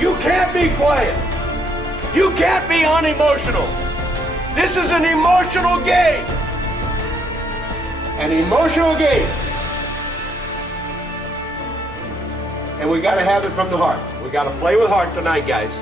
You can't be quiet. You can't be unemotional. This is an emotional game. An emotional game. And we got to have it from the heart. We got to play with heart tonight, guys.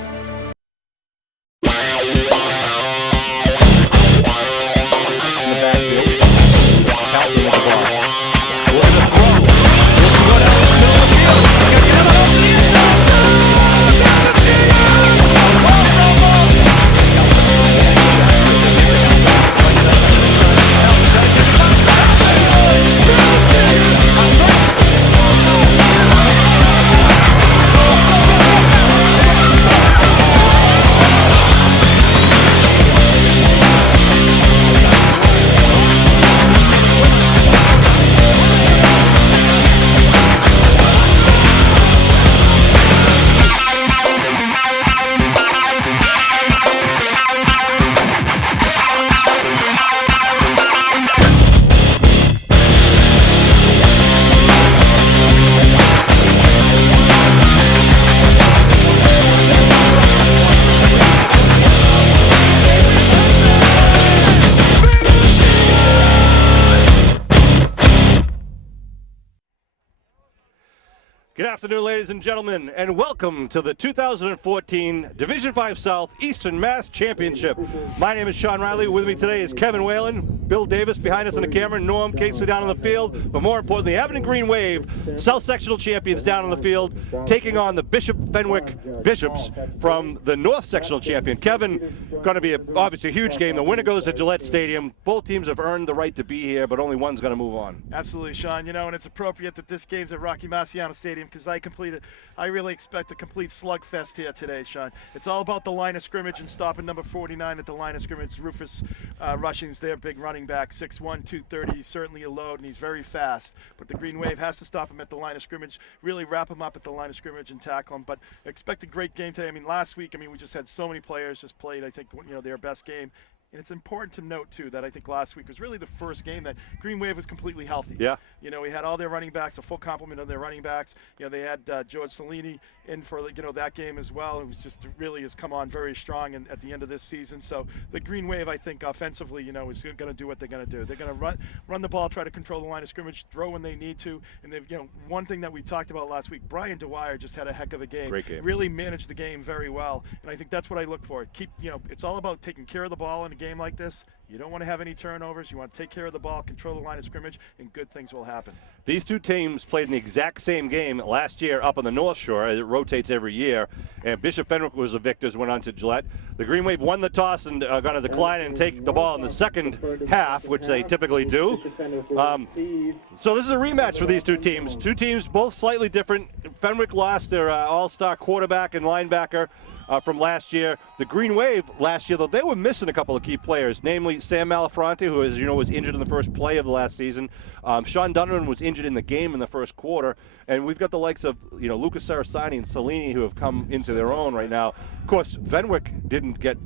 Good afternoon, ladies and gentlemen, and welcome to the 2014 Division 5 South Eastern Mass Championship. My name is Sean Riley. With me today is Kevin Whalen, Bill Davis behind us on the camera, Norm Casey down on the field, but more importantly, Abington Green Wave, South Sectional champions down on the field, taking on the Fenwick Bishops from the North Sectional champion. Kevin, going to be obviously a huge game. The winner goes to Gillette Stadium. Both teams have earned the right to be here, but only one's going to move on. Absolutely, Sean. You know, and it's appropriate that this game's at Rocky Marciano Stadium because I really expect a complete slugfest here today, Sean. It's all about the line of scrimmage and stopping number 49 at the line of scrimmage. Rufus Rushing's their big running back, 6'1", 230. He's certainly a load, and he's very fast. But the Green Wave has to stop him at the line of scrimmage, really wrap him up at the line of scrimmage and tackle him. But expect a great game today. I mean, last week, we just had so many players just played, I think, their best game. And it's important to note, too, that I think last week was really the first game that Green Wave was completely healthy. Yeah. We had all their running backs, a full complement of their running backs. They had George Cellini in for, that game as well. It was just really has come on very strong at the end of this season. So the Green Wave, I think, offensively, is going to do what they're going to do. They're going to run the ball, try to control the line of scrimmage, throw when they need to. And they've, one thing that we talked about last week, Brian Dwyer just had a heck of a game. Great game. Really managed the game very well. And I think that's what I look for. It's all about taking care of the ball in a game like this. You don't want to have any turnovers. You want to take care of the ball, control the line of scrimmage, and good things will happen. These two teams played in the exact same game last year up on the North Shore. It rotates every year. And Bishop Fenwick was the victors, went on to Gillette. The Green Wave won the toss and are going to decline and take the ball in the second half, which they typically do. So this is a rematch for these two teams. Two teams both slightly different. Fenwick lost their all-star quarterback and linebacker from last year. The Green Wave last year, though, they were missing a couple of key players, namely Sam Malafronte, who, as you know, was injured in the first play of the last season. Sean Donovan was injured in the game in the first quarter. And we've got the likes of, Lucas Sarasani and Cellini who have come into their own right now. Of course, Fenwick didn't get,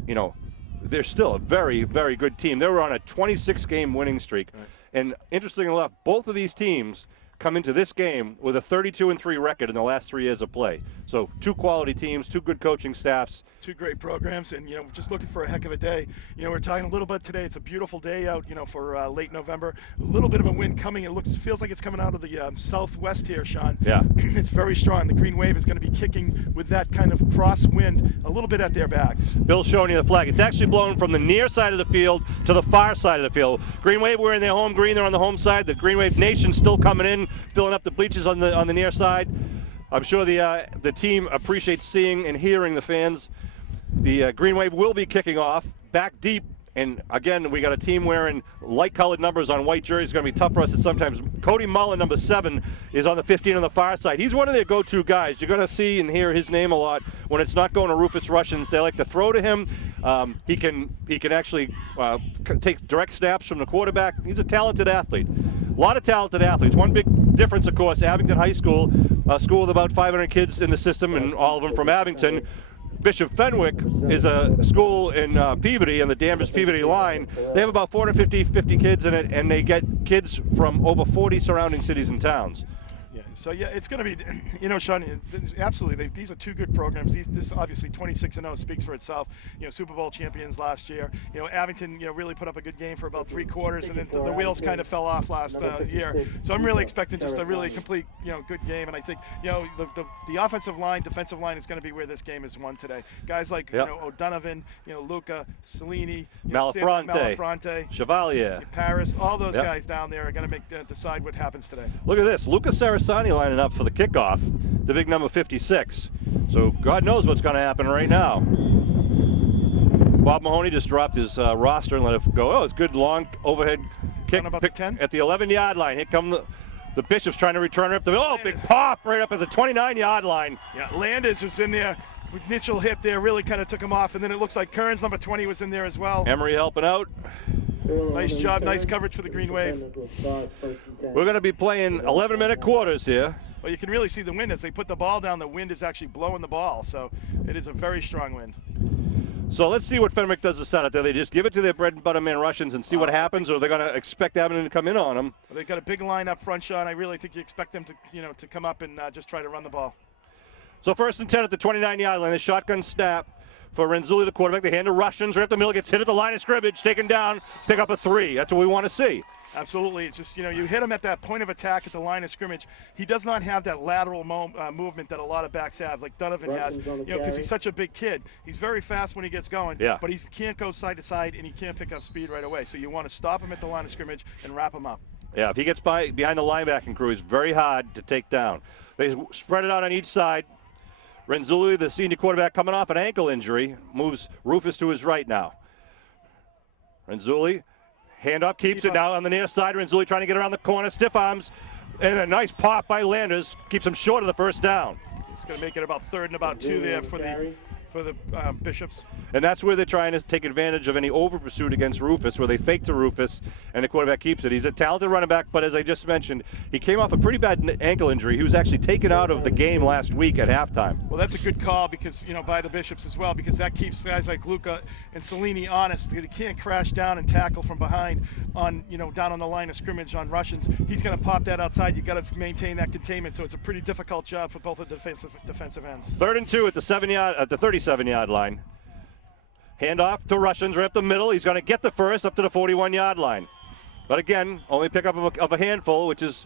they're still a very, very good team. They were on a 26-game winning streak. Right. And interestingly enough, both of these teams come into this game with a 32-3 record in the last 3 years of play. So two quality teams, two good coaching staffs. Two great programs, and just looking for a heck of a day. We're talking a little bit today. It's a beautiful day out, for late November. A little bit of a wind coming. It feels like it's coming out of the southwest here, Sean. Yeah. It's very strong. The Green Wave is going to be kicking with that kind of cross wind a little bit at their backs. Bill's showing you the flag. It's actually blowing from the near side of the field to the far side of the field. Green Wave wearing their home green. They're on the home side. The Green Wave Nation still coming in, filling up the bleachers on the near side. I'm sure the team appreciates seeing and hearing the fans. The Green Wave will be kicking off back deep. And again, we got a team wearing light-colored numbers on white jerseys. It's going to be tough for us at sometimes. Cody Mullen, number 7, is on the 15 on the far side. He's one of their go-to guys. You're going to see and hear his name a lot when it's not going to Rufus Rushings. They like to throw to him. He can actually take direct snaps from the quarterback. He's a talented athlete. A lot of talented athletes. One big difference, of course, Abington High School, a school with about 500 kids in the system, and all of them from Abington. Bishop Fenwick is a school in Peabody, on the Danvers-Peabody line. They have about 450 kids in it, and they get kids from over 40 surrounding cities and towns. Yeah, so yeah, it's going to be, you know, Sean, absolutely. These are two good programs. This obviously 26-0 speaks for itself. You know, Super Bowl champions last year. You know, Abington, you know, really put up a good game for about 3 quarters, and then the wheels kind of fell off last year. So I'm really expecting just a really complete, you know, good game. And I think, you know, the offensive line, defensive line is going to be where this game is won today. Guys like, you know, O'Donovan, you know, Luca, Cellini, Malafronte, Chevalier, Paris, all those guys down there are going to decide what happens today. Look at this. Lucas Sarasani lining up for the kickoff, the big number 56. So God knows what's going to happen right now. Bob Mahoney just dropped his roster and let it go. Oh, it's good long overhead kick about the 10? at the 11-yard line. Here come the Bishops trying to return it up the middle. Oh, big pop right up at the 29-yard line. Yeah, Landis was in there. With Mitchell hit there, really kind of took him off, and then it looks like Kearns, number 20, was in there as well. Emery helping out. Nice job, nice coverage for the Green Wave. We're going to be playing 11-minute quarters here. Well, you can really see the wind as they put the ball down. The wind is actually blowing the ball, so it is a very strong wind. So let's see what Fenwick does to start out there. They just give it to their bread and butter man Russians and see what happens, or they're going to expect Abington to come in on them. Well, they've got a big line up front, Sean. I really think you expect them to, you know, to come up and just try to run the ball. So 1st and 10 at the 29-yard line. The shotgun snap for Renzulli, the quarterback. They hand to Russians right up the middle. Gets hit at the line of scrimmage, taken down, pick up a 3. That's what we want to see. Absolutely. It's just, you know, you hit him at that point of attack at the line of scrimmage. He does not have that lateral movement that a lot of backs have, like Donovan has, you know, because he's such a big kid. He's very fast when he gets going, but he can't go side to side, and he can't pick up speed right away. So you want to stop him at the line of scrimmage and wrap him up. Yeah, if he gets behind the linebacking crew, he's very hard to take down. They spread it out on each side. Renzulli, the senior quarterback, coming off an ankle injury, moves Rufus to his right now. Renzulli, handoff, keeps it now on the near side. Renzulli trying to get around the corner, stiff arms, and a nice pop by Landers, keeps him short of the first down. It's going to make it about 3rd and about 2 there for the Bishops. And that's where they're trying to take advantage of any over pursuit against Rufus, where they fake to Rufus and the quarterback keeps it. He's a talented running back, but as I just mentioned, he came off a pretty bad ankle injury. He was actually taken out of the game last week at halftime. Well, that's a good call because, you know, by the Bishops as well, because that keeps guys like Luca and Cellini honest. They can't crash down and tackle from behind on, you know, down on the line of scrimmage on Russians. He's going to pop that outside. You got to maintain that containment, so it's a pretty difficult job for both the defensive ends. 3rd and 2 at the 37-yard line. Handoff to Russians right up the middle. He's going to get the first up to the 41-yard line. But again, only pick up of a handful, which is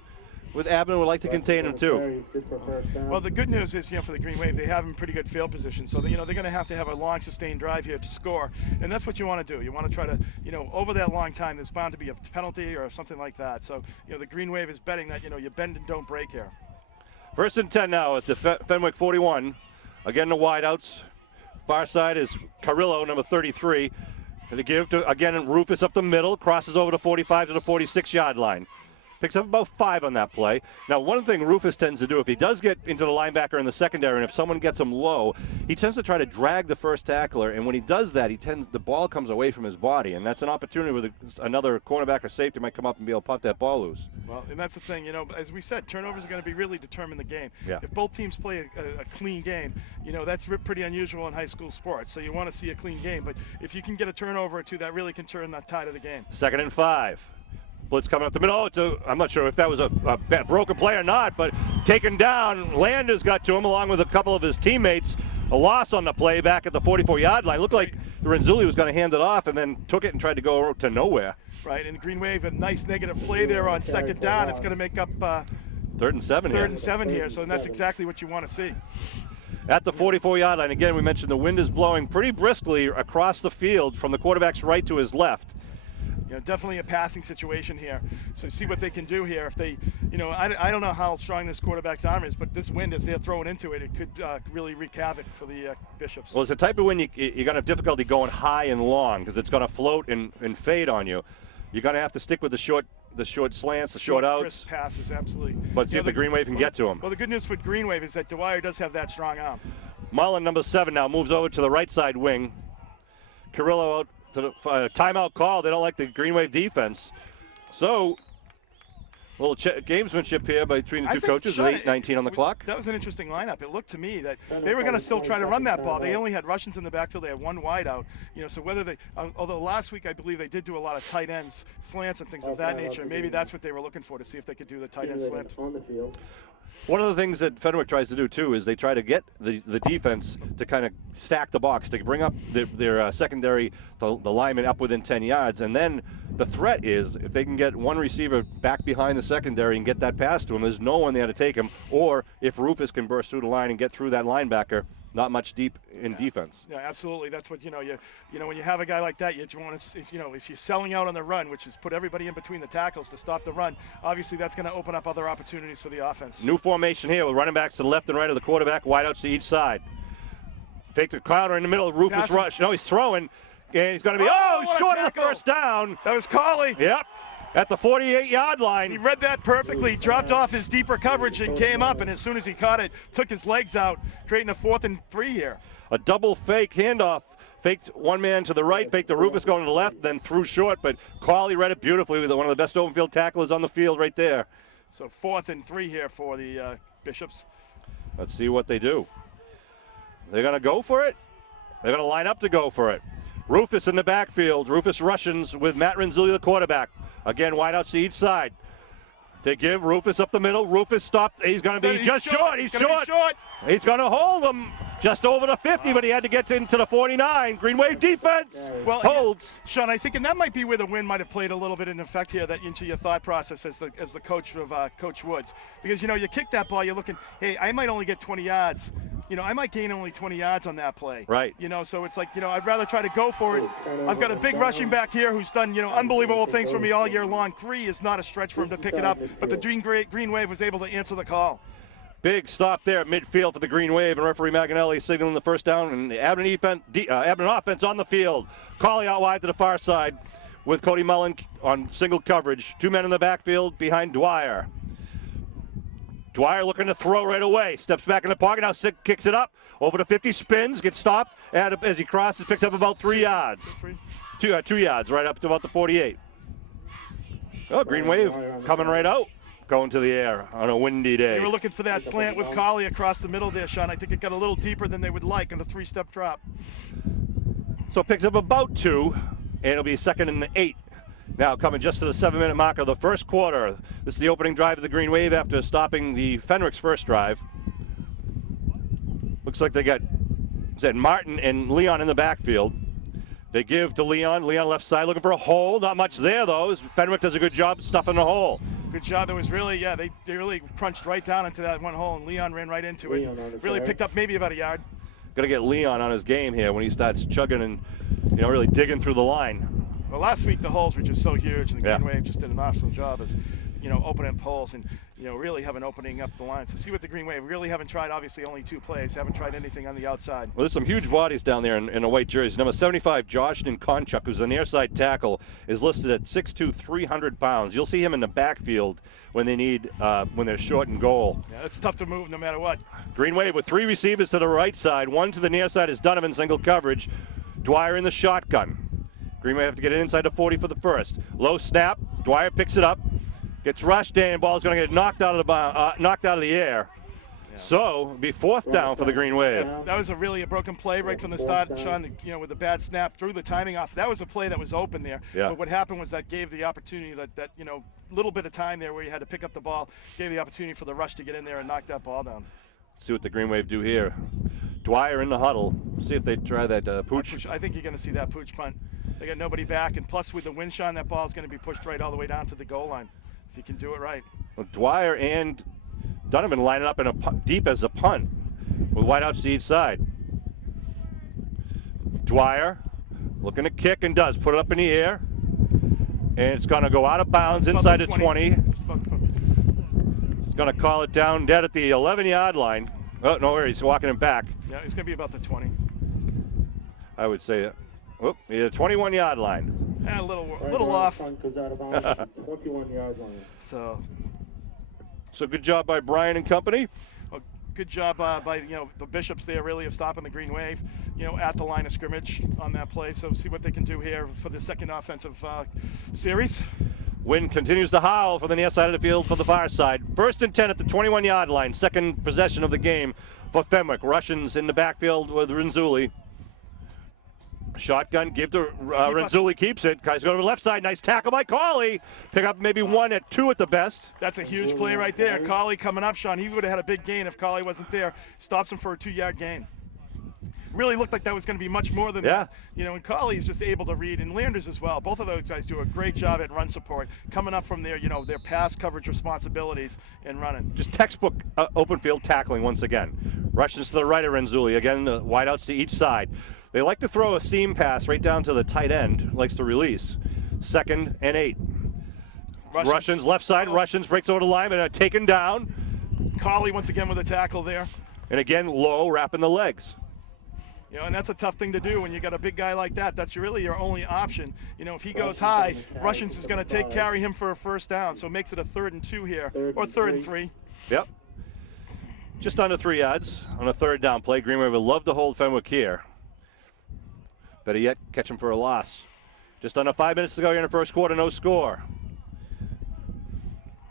what Abington would like to contain him too. Well, the good news is, you know, for the Green Wave, they have him in pretty good field position. So, you know, they're going to have a long, sustained drive here to score. And that's what you want to do. You want to try to, you know, over that long time, there's bound to be a penalty or something like that. So, you know, the Green Wave is betting that, you know, you bend and don't break here. 1st and 10 now at the Fenwick 41. Again, the wideouts. Far side is Carrillo, number 33. And to give to, again, Rufus up the middle, crosses over to 45 to the 46-yard line. Picks up about 5 on that play. Now, one thing Rufus tends to do, if he does get into the linebacker in the secondary, and if someone gets him low, he tends to try to drag the first tackler, and when he does that, the ball comes away from his body, and that's an opportunity where another cornerback or safety might come up and be able to pop that ball loose. Well, and that's the thing, you know, as we said, turnovers are going to be really determine the game. Yeah. If both teams play a clean game, you know, that's pretty unusual in high school sports, so you want to see a clean game, but if you can get a turnover or two, that really can turn the tide of the game. 2nd and 5. Blitz coming up the middle. I'm not sure if that was a broken play or not, but taken down. Landers got to him along with a couple of his teammates. A loss on the play back at the 44-yard line. Looked like Renzulli was going to hand it off and then took it and tried to go to nowhere. Right, and the Green Wave, a nice negative play there on 2nd down. It's going to make up 3rd and 7 here. 3rd and 7 here, so that's exactly what you want to see. At the 44-yard line, again, we mentioned the wind is blowing pretty briskly across the field from the quarterback's right to his left. You know, definitely a passing situation here. So see what they can do here. If they, you know, I don't know how strong this quarterback's arm is, but this wind, as they're throwing into it, it could really wreak havoc for the Bishops. Well, it's the type of wind you're going to have difficulty going high and long because it's going to float and fade on you. You're going to have to stick with the short slants, the short outs. Crisp passes, absolutely. But see if the Green Wave can get to him. Well, the good news for Green Wave is that Dwyer does have that strong arm. Mullen, number 7, now moves over to the right side wing. Carrillo out to the timeout call. They don't like the Green Wave defense. So, a little gamesmanship here between the two coaches with 8:19 on the clock. That was an interesting lineup. It looked to me that they were going to still try to run that ball. They only had Russians in the backfield. They had one wide out. You know, so whether they, although last week I believe they did do a lot of tight ends, slants, and things of that nature. Maybe that's what they were looking for, to see if they could do the tight end slants. One of the things that Fenwick tries to do, too, is they try to get the defense to kind of stack the box, to bring up their secondary, the linemen up within 10 yards. And then the threat is if they can get one receiver back behind the secondary and get that pass to him, there's no one there to take him. Or if Rufus can burst through the line and get through that linebacker, not much deep in defense. Yeah, absolutely. That's what, when you have a guy like that, you want to, if you're selling out on the run, which is put everybody in between the tackles to stop the run, obviously that's going to open up other opportunities for the offense. New formation here with running backs to the left and right of the quarterback, wideouts to each side. Fake the counter in the middle, Rufus rush. No, he's throwing, and he's going to be, short of the first down. That was Colley. Yep. At the 48-yard line. He read that perfectly, dropped off his deeper coverage and came up, and as soon as he caught it, took his legs out, creating a 4th and 3 here. A double fake handoff. Faked one man to the right, faked the Rufus going to the left, then threw short, but Colley read it beautifully with one of the best open field tacklers on the field right there. So 4th and 3 here for the Bishops. Let's see what they do. They're going to go for it. They're going to line up to go for it. Rufus in the backfield. Rufus Russians with Matt Renzulli, the quarterback. Again, wideouts to each side. They give Rufus up the middle. Rufus stopped. He's going to be just short. He's short. He's going to hold him just over the 50, but he had to get into the 49. Green Wave defense holds. Sean, I think, and that might be where the wind might have played a little bit in effect here, that into your thought process as the coach of Coach Woods. Because, you kick that ball, you're looking, hey, I might only get 20 yards. I might gain only 20 yards on that play. Right. So it's like, I'd rather try to go for it. I've got a big rushing back here who's done, unbelievable things for me all year long. 3 is not a stretch for him to pick it up, but the Green Wave was able to answer the call. Big stop there at midfield for the Green Wave, and referee Maganelli signaling the first down, and the Abington offense on the field. Colley out wide to the far side with Cody Mullen on single coverage. 2 men in the backfield behind Dwyer. Dwyer looking to throw right away. Steps back in the pocket. Now kicks it up. Over to 50. Spins. Gets stopped. As he crosses, picks up about 3 yards. 2 yards. Right up to about the 48. Oh, Green Wave coming right out. Going to the air on a windy day. They were looking for that slant with Colley across the middle there, Sean. I think it got a little deeper than they would like on the 3-step drop. So it picks up about 2. And it'll be 2nd and 8. Now coming just to the 7-minute mark of the first quarter. This is the opening drive of the Green Wave after stopping the Fenwick's first drive. Looks like they got Martin and Leon in the backfield. They give to Leon. Leon left side looking for a hole. Not much there though. Fenwick does a good job stuffing the hole. Good job. It was really, they really crunched right down into that one hole, and Leon ran right into it. Really picked up maybe about a yard. Got to get Leon on his game here when he starts chugging and really digging through the line. Well, last week the holes were just so huge, and the Green Wave just did an awesome job as, opening up holes and, really having opening up the line. So see what the Green Wave really haven't tried, obviously only 2 plays, haven't tried anything on the outside. Well, there's some huge bodies down there in a white jersey. Number 75, Joshin Konchuk, who's a near side tackle, is listed at 6'2", 300 pounds. You'll see him in the backfield when they need, when they're short and goal. Yeah, it's tough to move no matter what. Green Wave with 3 receivers to the right side. 1 to the near side is Donovan, single coverage. Dwyer in the shotgun. Green Wave have to get it inside the 40 for the first. Low snap. Dwyer picks it up. Gets rushed in. Ball's going to get knocked out of the air. Yeah. So, it'll be 4th down for the Green Wave. Yeah, that was a broken play right from the start, Sean, with the bad snap, threw the timing off. That was a play that was open there. Yeah. But what happened was that gave the opportunity, that little bit of time there where you had to pick up the ball, gave the opportunity for the rush to get in there and knock that ball down. Let's see what the Green Wave do here. Dwyer in the huddle. See if they try that pooch. I think you're going to see that pooch punt. They got nobody back, and plus with the wind, Sean, that ball is going to be pushed right all the way down to the goal line if you can do it right. Well, Dwyer and Donovan lining up in deep as a punt with wideouts to each side. Dwyer looking to kick and does. Put it up in the air. And it's going to go out of bounds inside the 20. It's going to call it down dead at the 11-yard line. Oh, no worries. He's walking him back. Yeah, it's going to be about the 20. I would say that. Whoop, yeah, 21-yard line. Yeah, a little off. So good job by Brian and company. Well, good job by the Bishops there, really, of stopping the Green Wave, at the line of scrimmage on that play. So see what they can do here for the second offensive series. Wind continues to howl for the near side of the field for the far side. 1st and 10 at the 21-yard line. Second possession of the game for Fenwick. Russians in the backfield with Renzulli. Shotgun, give to Renzulli, keeps it. Guys go to the left side. Nice tackle by Cauley. Pick up maybe 1 at 2 at the best. That's a huge play right there. Cauley coming up, Sean. He would have had a big gain if Cauley wasn't there. Stops him for a 2-yard gain. Really looked like that was going to be much more than that. You know, and Cauley is just able to read, and Landers as well. Both of those guys do a great job at run support, coming up from their, you know, their pass coverage responsibilities and running. Just textbook open field tackling once again. Rushes to the right of Renzulli. Again, the wideouts to each side. They like to throw a seam pass right down to the tight end. Likes to release. 2nd and 8. Russians left side. Russians breaks over the line and taken down. Cauley once again with a tackle there. And again, low, wrapping the legs. You know, and that's a tough thing to do when you got a big guy like that. That's really your only option. You know, if he goes high, Russians is going to carry him for a first down. So it makes it a 3rd and 2 here, or 3rd and 3. Yep. Just under 3 yards on a 3rd down play. Green Wave would love to hold Fenwick here. Better yet, catch him for a loss. Just under 5 minutes to go here in the first quarter, no score.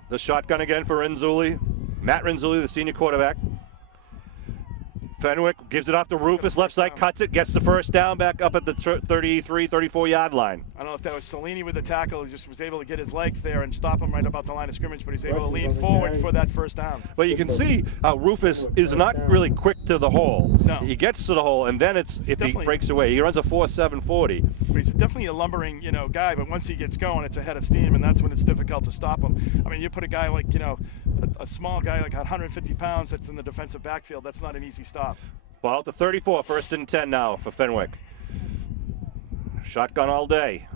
The shotgun again for Renzulli. Matt Renzulli, the senior quarterback. Fenwick gives it off to Rufus, left side, cuts it, gets the first down back up at the 33, 34-yard line. I don't know if that was Cellini with the tackle. He just was able to get his legs there and stop him right about the line of scrimmage, but he's able to lean forward for that first down. But you can see Rufus is not really quick to the hole. No. He gets to the hole, and then it's if he breaks away. He runs a 4.740. But he's definitely a lumbering, you know, guy, but once he gets going, it's a head of steam, and that's when it's difficult to stop him. I mean, you put a guy like, you know, a small guy like 150 pounds that's in the defensive backfield, that's not an easy stop. Ball to 34, 1st and 10 now for Fenwick. Shotgun all day.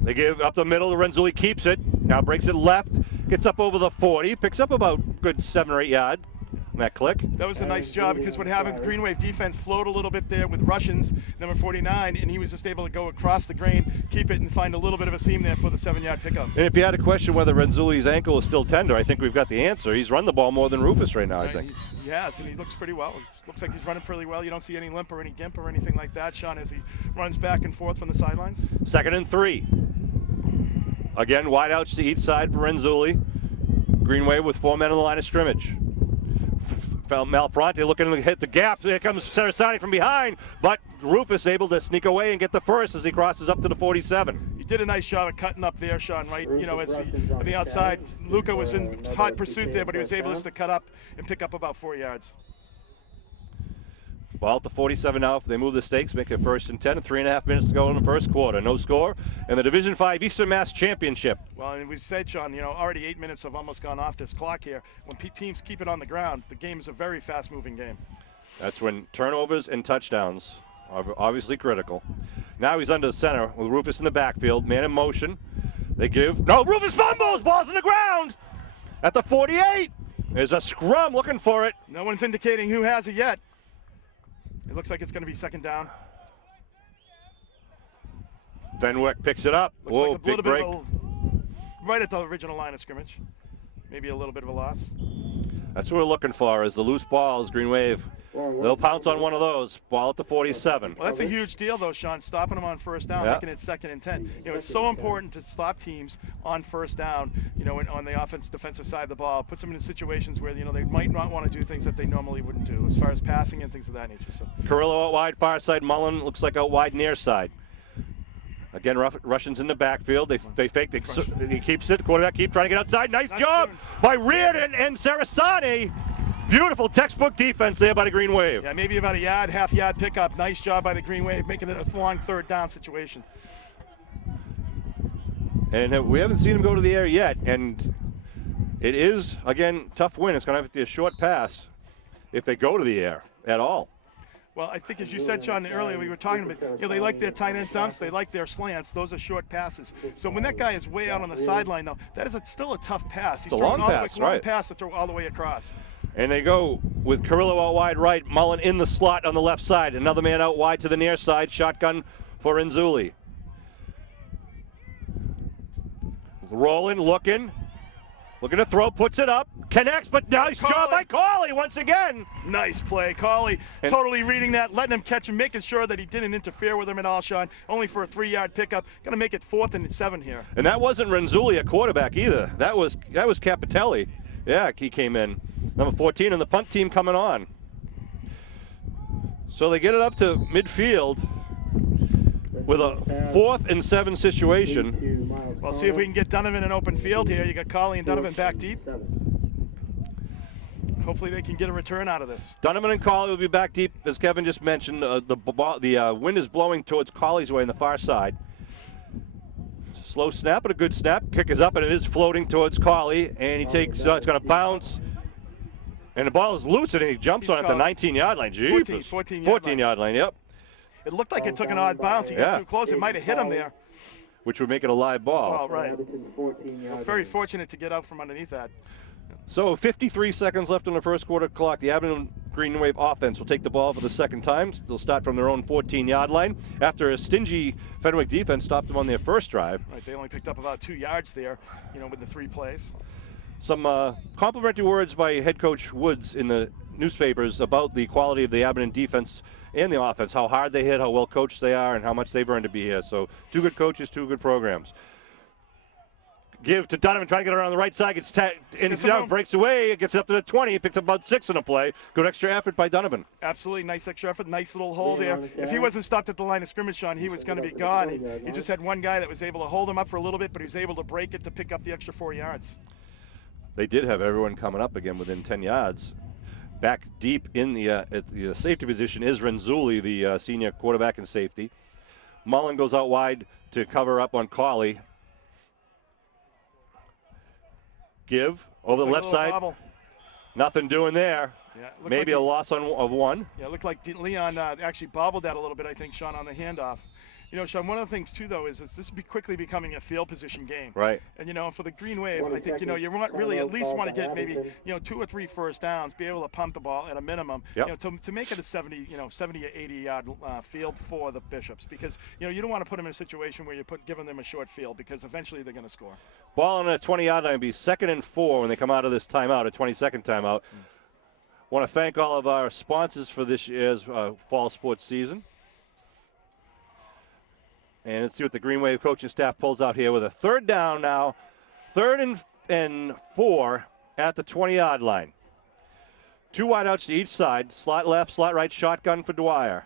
They give up the middle. Renzulli keeps it. Now breaks it left. Gets up over the 40. Picks up about good 7 or 8 yards. That click. That was a nice job because what happened, the Green Wave defense flowed a little bit there with Russians, number 49, and he was just able to go across the grain, keep it, and find a little bit of a seam there for the 7-yard pickup. And if you had a question whether Renzulli's ankle is still tender, I think we've got the answer. He's run the ball more than Rufus right now, I think. He has, and he looks pretty well. Looks like he's running pretty well. You don't see any limp or any gimp or anything like that, Sean, as he runs back and forth from the sidelines. 2nd and 3. Again, wideouts to each side for Renzulli. Green Wave with 4 men on the line of scrimmage. Malfronte looking to hit the gap. Here comes Sarasani from behind, but Rufus able to sneak away and get the first as he crosses up to the 47. He did a nice job of cutting up there, Sean, right? You know, as he, on the outside, Luca was in hot pursuit there, but he was able just to cut up and pick up about 4 yards. Ball to 47 now. They move the stakes, make it 1st and 10, 3.5 minutes to go in the first quarter. No score in the Division 5 Eastern Mass Championship. Well, and we said, Sean, you know, already 8 minutes have almost gone off this clock here. When teams keep it on the ground, the game is a very fast-moving game. That's when turnovers and touchdowns are obviously critical. Now he's under center with Rufus in the backfield, man in motion. They give, no, Rufus fumbles, ball's on the ground at the 48. There's a scrum looking for it. No one's indicating who has it yet. It looks like it's going to be 2nd down. Fenwick picks it up. Looks Whoa, like a big break. Right at the original line of scrimmage. Maybe a little bit of a loss. That's what we're looking for is the loose balls. Green Wave, they'll pounce on one of those. Ball at the 47. Well, that's a huge deal, though, Sean, stopping them on 1st down, making it 2nd and 10. You know, it's so important to stop teams on 1st down, you know, on the defensive side of the ball. Puts them in situations where, you know, they might not want to do things that they normally wouldn't do as far as passing and things of that nature. So. Carrillo out wide, far side. Mullen looks like out wide, near side. Again, Russians in the backfield. They fake. He keeps it. Quarterback keeps trying to get outside. Nice job by Reardon and Sarasani. Beautiful textbook defense there by the Green Wave. Yeah, maybe about a yard, half-yard pickup. Nice job by the Green Wave, making it a long 3rd down situation. And we haven't seen him go to the air yet. And it is, again, tough win. It's going to have to be a short pass if they go to the air at all. Well, I think as you said, Sean, earlier we were talking about, you know, they like their tight end dumps, they like their slants. Those are short passes. So when that guy is way out on the sideline, though, that is still a tough pass. He's throwing long pass, long pass to throw all the way across. And they go with Carrillo out wide right, Mullen in the slot on the left side. Another man out wide to the near side, shotgun for Renzulli. Rolling, looking to throw, puts it up, connects, but nice job by Cauley once again. Nice play, Cauley totally reading that, letting him catch him, making sure that he didn't interfere with him at all, Sean. Only for a 3-yard pickup. Going to make it 4th and 7 here. And that wasn't Renzulli, a quarterback either. That was Capitelli. Yeah, he came in. Number 14 and the punt team coming on. So they get it up to midfield with a 4th and 7 situation. Well, see if we can get Donovan in open field here. You got Colley and Donovan back deep. Hopefully they can get a return out of this. Donovan and Colley will be back deep, as Kevin just mentioned. The wind is blowing towards Colley's way on the far side. Slow snap, but a good snap. Kick is up, and it is floating towards Colley, and he takes. It's going to bounce, and the ball is loose, and he jumps on it at the 19-yard line. Jeez, 14-yard line. Yep. It looked like it took an odd bounce. He got too close. It might have hit him there. Which would make it a live ball. Oh, right. Very fortunate to get out from underneath that. So 53 seconds left on the first quarter clock. The Abington Green Wave offense will take the ball for the second time. They'll start from their own 14-yard line after a stingy Fenwick defense stopped them on their first drive. Right, they only picked up about 2 yards there, with the 3 plays. Some complimentary words by head coach Woods in the newspapers about the quality of the Abington defense and the offense, how hard they hit, how well coached they are, and how much they've earned to be here. So 2 good coaches, 2 good programs. Give to Donovan, trying to get around the right side, gets down, breaks away, it gets up to the 20, picks up about 6 in the play. Good extra effort by Donovan. Absolutely, nice extra effort, nice little hole there. If he wasn't stopped at the line of scrimmage, Sean, he was going to be gone. He just had one guy that was able to hold him up for a little bit, but he was able to break it to pick up the extra 4 yards. They did have everyone coming up again within 10 yards. Back deep in at the safety position is Renzulli, the senior quarterback and safety. Mullen goes out wide to cover up on Colley. Give over the left side. Bobble. Nothing doing there. Yeah, maybe a loss of 1. Yeah, it looked like Leon actually bobbled that a little bit, I think, Sean, on the handoff. Sean, one of the things, too, though, is this will be quickly becoming a field position game. Right. And, for the Green Wave, I think, you want really at least want to get maybe, 2 or 3 first downs, be able to pump the ball at a minimum, to make it a 70 or 80-yard field for the Bishops. Because, you don't want to put them in a situation where you're giving them a short field because eventually they're going to score. Ball on a 20-yard line will be 2nd and 4 when they come out of this timeout, a 22nd timeout. Want to thank all of our sponsors for this year's fall sports season. And let's see what the Green Wave coaching staff pulls out here with a 3rd down now. 3rd and 4 at the 20-yard line. 2 wideouts to each side. Slot left, slot right, shotgun for Dwyer.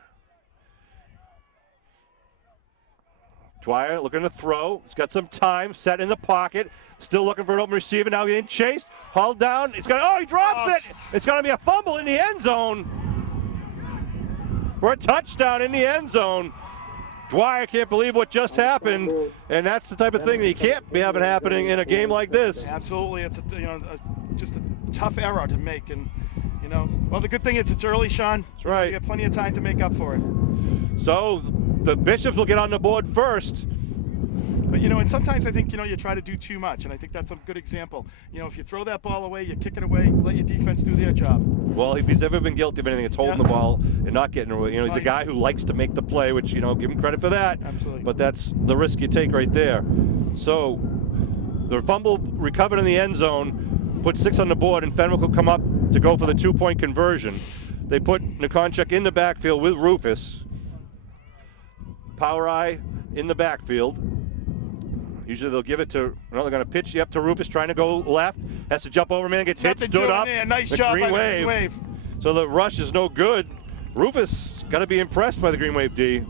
Dwyer looking to throw. He's got some time, set in the pocket. Still looking for an open receiver. Now getting chased. Hauled down. He drops it. It's going to be a fumble in the end zone. For a touchdown in the end zone. Dwyer can't believe what just happened, and that's the type of thing that you can't be having happening in a game like this. Absolutely, it's just a tough error to make, and well, the good thing is it's early, Sean. That's right. You have plenty of time to make up for it. So the Bishops will get on the board first. But and sometimes I think you try to do too much, and I think that's a good example. If you throw that ball away, you kick it away, let your defense do their job. Well, if he's ever been guilty of anything, it's holding the ball and not getting away. He's a guy who likes to make the play, which give him credit for that. Absolutely. But that's the risk you take right there. So the fumble recovered in the end zone, put 6 on the board, and Fenwick will come up to go for the 2-point conversion. They put Nikonchuk in the backfield with Rufus. Power eye in the backfield. Usually they'll give it to, they're going to pitch up to Rufus, trying to go left. Has to jump over, man, gets hit, stood up. Nice job by the Green Wave. So the rush is no good. Rufus got to be impressed by the Green Wave D.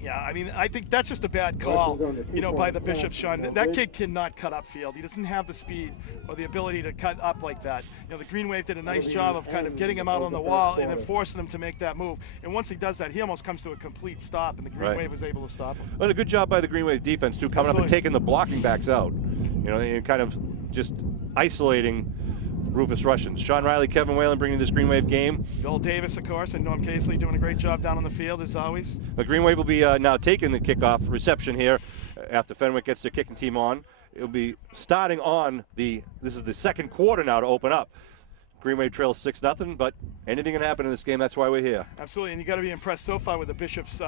Yeah, I think that's just a bad call, by the Bishops, Sean. That kid cannot cut upfield. He doesn't have the speed or the ability to cut up like that. The Green Wave did a nice job of kind of getting him out on the wall and then forcing him to make that move. And once he does that, he almost comes to a complete stop, and the Green Wave was able to stop him. But a good job by the Green Wave defense, too, coming up and taking the blocking backs out. And kind of just isolating Rufus Russians. Sean Riley, Kevin Whalen bringing this Green Wave game. Bill Davis, of course, and Norm Casely doing a great job down on the field, as always. The Green Wave will be now taking the kickoff reception here after Fenwick gets their kicking team on. It'll be starting on this is the second quarter now to open up. Green Wave trails 6-0, but anything can happen in this game. That's why we're here. Absolutely, and you got to be impressed so far with the Bishops.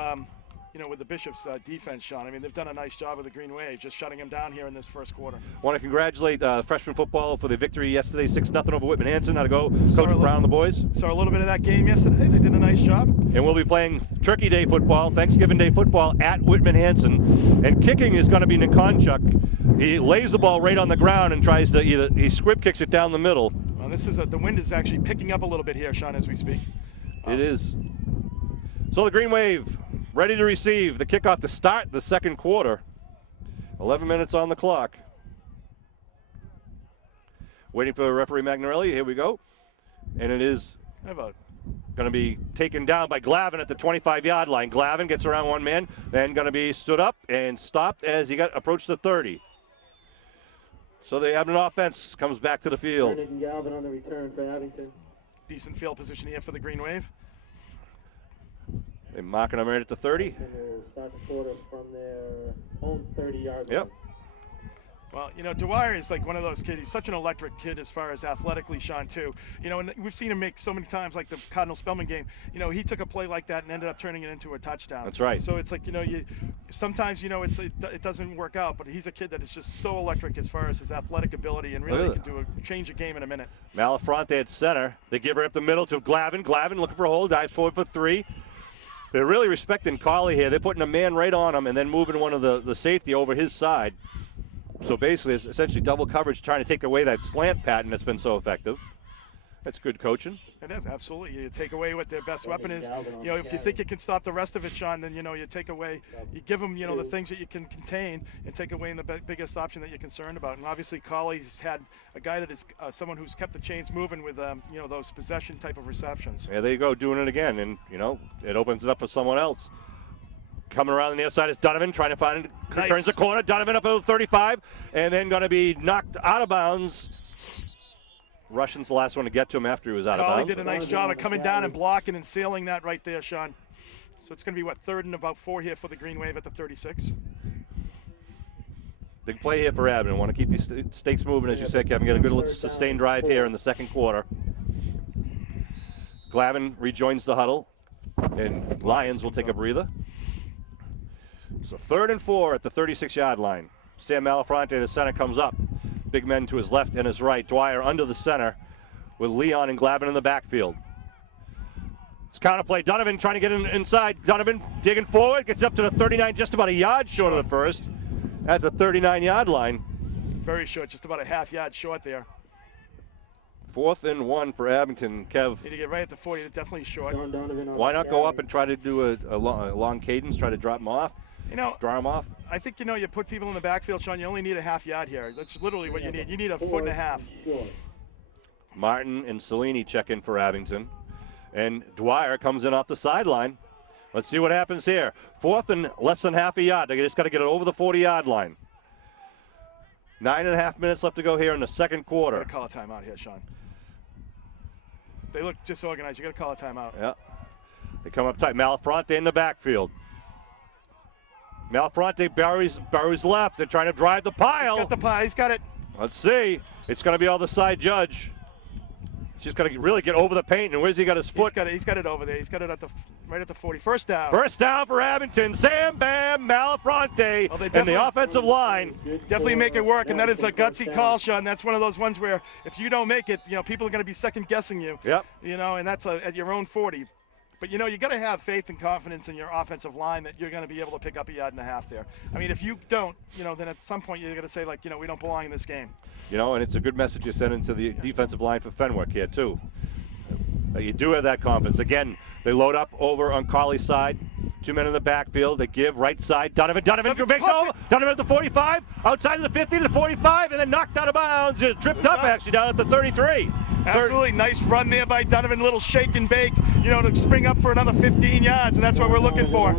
With the Bishops' defense, Sean. They've done a nice job with the Green Wave, just shutting them down here in this first quarter. Want to congratulate freshman football for the victory yesterday, 6-0 over Whitman Hanson. How to go, Coach Brown and the boys? Saw a little bit of that game yesterday. They did a nice job. And we'll be playing Turkey Day football, Thanksgiving Day football at Whitman Hanson. And kicking is going to be Nikonchuk. He lays the ball right on the ground and tries to he squib kicks it down the middle. Well, the wind is actually picking up a little bit here, Sean, as we speak. It is. So the Green Wave ready to receive the kickoff to start the second quarter. 11 minutes on the clock. Waiting for referee Magnarelli. Here we go. And it is going to be taken down by Glavin at the 25-yard line. Glavin gets around one man, then going to be stood up and stopped as he approached the 30. So the Abington offense comes back to the field. Galvin on the return for Abington. Decent field position here for the Green Wave. They're marking them right at the 30. Start the quarter from their own 30-yard line. Yep. Well, you know, Dwyer is like one of those kids. He's such an electric kid as far as athletically, Sean, too. You know, and we've seen him make so many times, like the Cardinal-Spellman game. You know, he took a play like that and ended up turning it into a touchdown. That's right. So it's like, you know, sometimes, you know, it doesn't work out, but he's a kid that is just so electric as far as his athletic ability, and really can change a game in a minute. Malafronte at center. They give her up the middle to Glavin. Glavin looking for a hole, dives forward for 3. They're really respecting Colley here. They're putting a man right on him and then moving one of the safety over his side. So basically, it's essentially double coverage, trying to take away that slant pattern that's been so effective. That's good coaching. It is, absolutely. You take away what their best weapon is. You know, if you think you can stop the rest of it, Sean, then, you know, you take away, you give them, you know, the things that you can contain and take away the biggest option that you're concerned about. And obviously, Colley's had a guy that is someone who's kept the chains moving with, you know, those possession type of receptions. There they go, doing it again. And, you know, it opens it up for someone else. Coming around the near side is Donovan, trying to find it. Nice. Turns the corner. Donovan up at the 35, and then going to be knocked out of bounds. Russian's the last one to get to him after he was out of bounds. Colley did a nice job of coming down and blocking and sealing that right there, Sean. So it's going to be, what, 3rd and about 4 here for the Green Wave at the 36. Big play here for Abington. Want to keep these stakes moving, as you said, Kevin. Get a good sustained drive here in the second quarter. Glavin rejoins the huddle, and Lions will take a breather. So 3rd and 4 at the 36-yard line. Sam Malafronte, the center, comes up. Big men to his left and his right. Dwyer under the center with Leon and Glavin in the backfield. It's counter play. Donovan trying to get inside. Donovan digging forward. Gets up to the 39, just about a yard short of the first at the 39-yard line. Very short, just about a half-yard short there. 4th and 1 for Abington. Kev, Need to get right at the 40. Definitely short. why not go up and try to do a long cadence, try to drop them off? You know, Draw them off? I think, you know, you put people in the backfield, Sean, you only need a half-yard here. That's literally what you need. You need a 1.5 feet. Martin and Cellini check in for Abington. And Dwyer comes in off the sideline. Let's see what happens here. 4th and less than half a yard. They just got to get it over the 40-yard line. 9.5 minutes left to go here in the second quarter. You got to call a timeout here, Sean. They look disorganized. You got to call a timeout. Yeah. They come up tight. Malafronte in the backfield. Malafronte buries left. They're trying to drive the pile. He's got the pile. He's got it. Let's see. It's going to be all the side judge. He's just got to really get over the paint. And where's he got his foot? He's got it over there. He's got it at right at the 40. First down. First down for Abington. Sam Bam Malafronte and the offensive line. Definitely make it work, and that is a gutsy call, Sean. That's one of those ones where if you don't make it, you know, people are going to be second guessing you. Yep. You know, and that's at your own 40. But, you know, you got to have faith and confidence in your offensive line that you're going to be able to pick up 1.5 yards there. I mean, if you don't, you know, then at some point you're going to say, like, you know, we don't belong in this game. You know, and it's a good message you're sending to the defensive line for Fenwick here, too. You do have that confidence. Again, they load up over on Colley's side. 2 men in the backfield. They give right side. Donovan makes over. Donovan at the 45. Outside of the 50 to the 45, and then knocked out of bounds. Just tripped up, actually, down at the 33. Absolutely nice run there by Donovan. Little shake and bake, you know, to spring up for another 15 yards, and that's what we're looking for.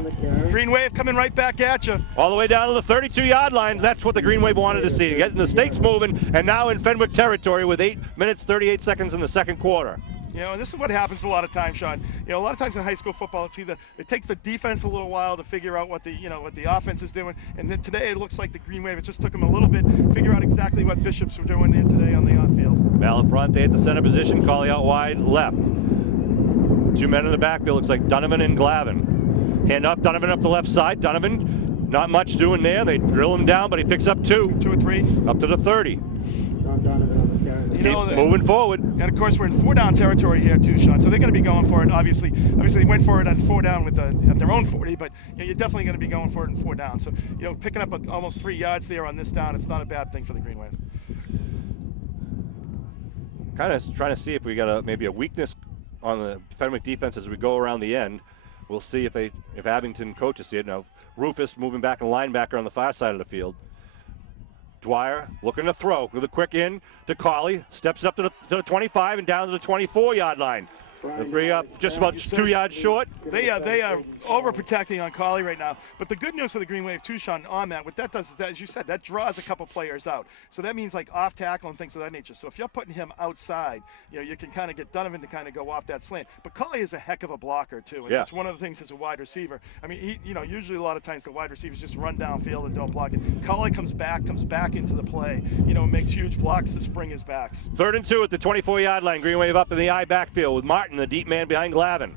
Green Wave coming right back at you. All the way down to the 32-yard line. That's what the Green Wave wanted to see. Getting the stakes moving, and now in Fenwick territory with 8 minutes, 38 seconds in the second quarter. You know, and this is what happens a lot of times, Sean. You know, a lot of times in high school football, it takes the defense a little while to figure out what the offense is doing. And then today it looks like the Green Wave, it just took them a little bit to figure out exactly what Bishops were doing there today on the off-field. Malafronte at the center position, Colley out wide left. 2 men in the backfield, looks like Donovan and Glavin. Hand off, Donovan up the left side. Donovan, not much doing there. They drill him down, but he picks up 2. 2 or 3. Up to the 30. You know, moving forward. And of course, we're in 4-down territory here too, Sean. So they're going to be going for it. Obviously, they went for it on 4 down with at their own 40, but you know, you're definitely going to be going for it in 4 down. So you know, picking up almost 3 yards there on this down, it's not a bad thing for the Green Wave. Kind of trying to see if we got maybe a weakness on the Fenwick defense as we go around the end. We'll see if Abington coaches see it. Now, Rufus moving back and linebacker on the far side of the field. Dwyer looking to throw with a quick in to Colley. Steps up to the 25 and down to the 24-yard line. They bring up just about 2 yards short. They are overprotecting on Colley right now. But the good news for the Green Wave too, Sean, on that, what that does is that, as you said, that draws a couple players out. So that means like off tackle and things of that nature. So if you're putting him outside, you can kind of get Donovan to kind of go off that slant. But Colley is a heck of a blocker too, and that's one of the things as a wide receiver. I mean, usually a lot of times the wide receivers just run downfield and don't block it. Colley comes back into the play, makes huge blocks to spring his backs. 3rd and 2 at the 24-yard line. Green Wave up in the I backfield with Martin, the deep man behind Glavin.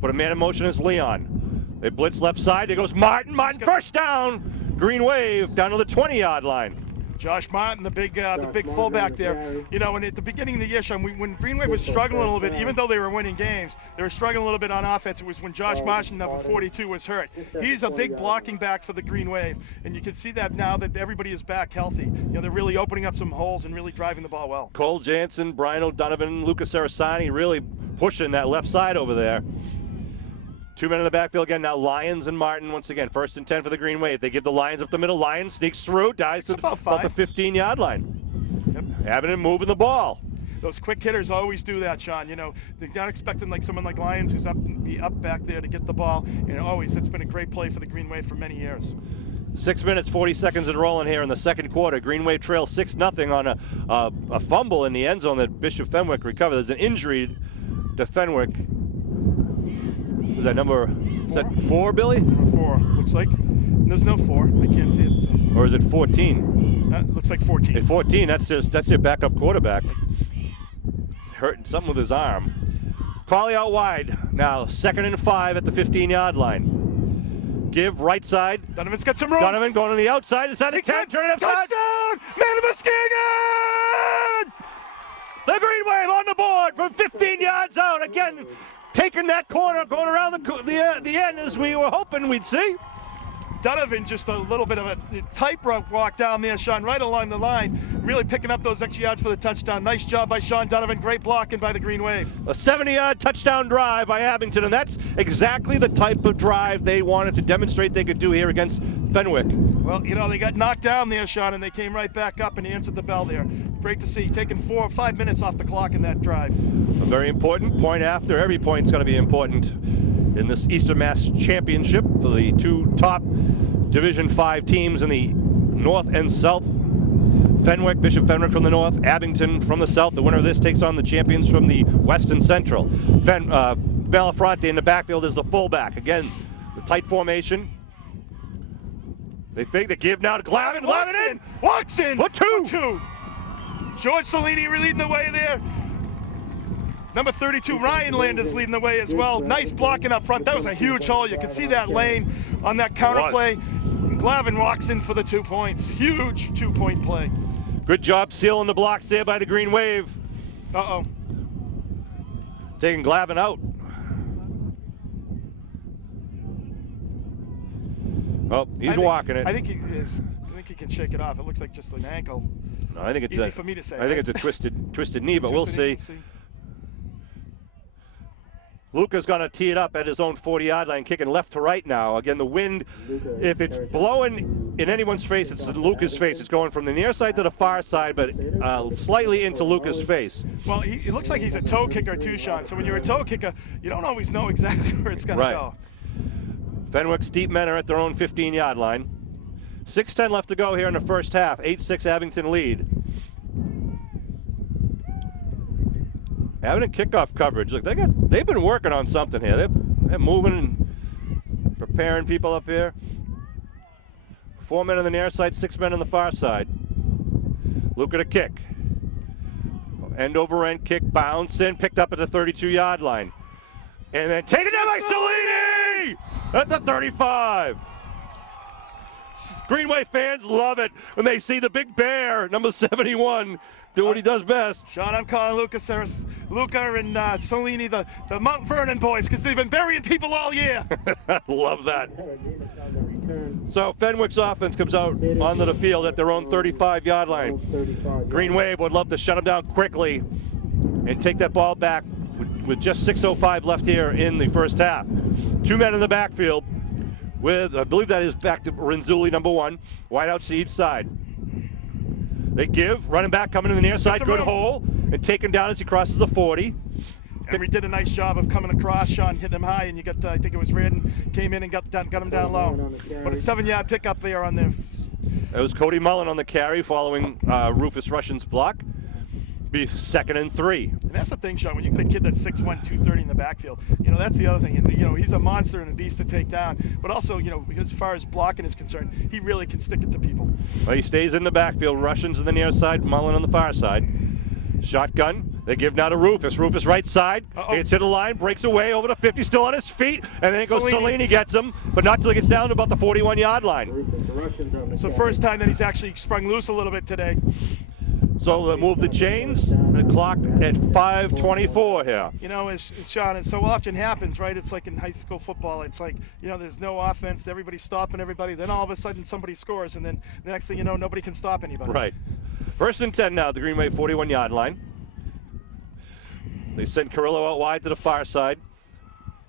Put a man in motion is Leon. They blitz left side. There goes Martin. Martin first down. Green Wave down to the 20-yard line. Josh Martin, the big fullback there. And at the beginning of the year, Sean, when Green Wave was struggling a little bit, even though they were winning games, they were struggling a little bit on offense. It was when Josh Martin, number 42, was hurt. He's a big blocking back for the Green Wave, and you can see that now that everybody is back healthy. They're really opening up some holes and really driving the ball well. Cole Jansen, Brian O'Donovan, Lucas Sarasani really pushing that left side over there. 2 men in the backfield again. Now Lyons and Martin once again. 1st and 10 for the Green Wave. They give the Lions up the middle. Lyons sneaks through, dives to about the 15-yard line. Yep. Abington moving the ball. Those quick hitters always do that, Sean. They're not expecting like someone like Lyons who's up back there to get the ball. That's been a great play for the Green Wave for many years. 6 minutes, 40 seconds and rolling here in the second quarter. Green Wave trails 6-0 on a fumble in the end zone that Bishop Fenwick recovered. There's an injury to Fenwick. Is that number 4, Billy? Number 4, looks like. There's no 4. I can't see it. So. Or is it 14? Looks like 14. At 14, that's your backup quarterback. Hurting something with his arm. Colley out wide. Now 2nd and 5 at the 15-yard line. Give right side. Donovan's got some room. Donovan going on the outside. Inside the 10. Turn it upside. Touchdown! Man of Muskegon! The Green Wave on the board from 15 yards out. Again, taking that corner, going around the end as we were hoping we'd see. Donovan just a little bit of a tightrope walk down there, Sean, right along the line, really picking up those extra yards for the touchdown. Nice job by Sean Donovan. Great blocking by the Green Wave. A 70-yard touchdown drive by Abington, and that's exactly the type of drive they wanted to demonstrate they could do here against Fenwick. Well, they got knocked down there, Sean, and they came right back up and answered the bell there. Great to see. Taking 4 or 5 minutes off the clock in that drive. A very important point after. Every point's going to be important in this Eastern Mass Championship for the 2 top Division 5 teams in the North and South. Fenwick, Bishop Fenwick from the North, Abington from the South. The winner of this takes on the champions from the West and Central. Belafronte in the backfield is the fullback. Again, the tight formation. They fake the give now to Glavin. Glavin in! Walks in! For 2! George Cellini leading the way there. Number 32, Ryan Landers leading the way as well. Nice blocking up front. That was a huge hole. You can see that lane on that counter play. Glavin walks in for the 2 points. Huge 2-point play. Good job sealing the blocks there by the Green Wave. Uh-oh. Taking Glavin out. Oh, he's walking it. I think he can shake it off. It looks like just an ankle. No, I think it's easy for me to say. I think it's a twisted knee, but we'll see. Luca's going to tee it up at his own 40-yard line, kicking left to right now. Again, the wind, if it's blowing in anyone's face, it's in Luca's face. It's going from the near side to the far side, but slightly into Luca's face. Well, it looks like he's a toe kicker too, Sean. So when you're a toe kicker, you don't always know exactly where it's going to go. Fenwick's deep men are at their own 15-yard line. 6:10 left to go here in the first half. 8-6 Abington lead. Abington kickoff coverage. Look, they've been working on something here. They're moving and preparing people up here. 4 men on the near side, 6 men on the far side. Luca to kick. End over end kick, bounce in, picked up at the 32-yard line. And then taken down by Cellini at the 35. Green Wave fans love it when they see the big bear, number 71, do what he does best. Sean, I'm calling Luca and Cellini the Mount Vernon boys because they've been burying people all year. Love that. So Fenwick's offense comes out onto the field at their own 35-yard line. Green Wave would love to shut them down quickly and take that ball back with just 6:05 left here in the first half. 2 men in the backfield with, I believe that is back to Renzulli, number 1. Wide out to each side. They give, running back coming in the near side, good hole, and taken down as he crosses the 40. Emery did a nice job of coming across, Sean, hitting him high, and you got, I think it was Reardon, came in and got him down low. But a 7-yard pickup there on the... It was Cody Mullen on the carry following Rufus Russian's block. Be 2nd and 3. And that's the thing, Sean, when you get a kid that's 6'1", 230 in the backfield, you know, that's the other thing. And, you know, he's a monster and a beast to take down. But also, you know, as far as blocking is concerned, he really can stick it to people. Well, he stays in the backfield. Russians on the near side, Mullen on the far side. Shotgun. They give now to Rufus. Rufus right side. Gets hit the line, breaks away over the 50, still on his feet, and then it goes Salini gets him, but not till he gets down to about the 41-yard line. It's the first time that he's actually sprung loose a little bit today. So they'll move the chains. The clock at 5:24 here. You know, as Sean, and so often happens, right? It's like in high school football. It's like, you know, there's no offense. Everybody's stopping everybody. Then all of a sudden somebody scores, and then the next thing you know, nobody can stop anybody. Right. 1st and 10 now at the Green Wave 41-yard line. They send Carrillo out wide to the far side.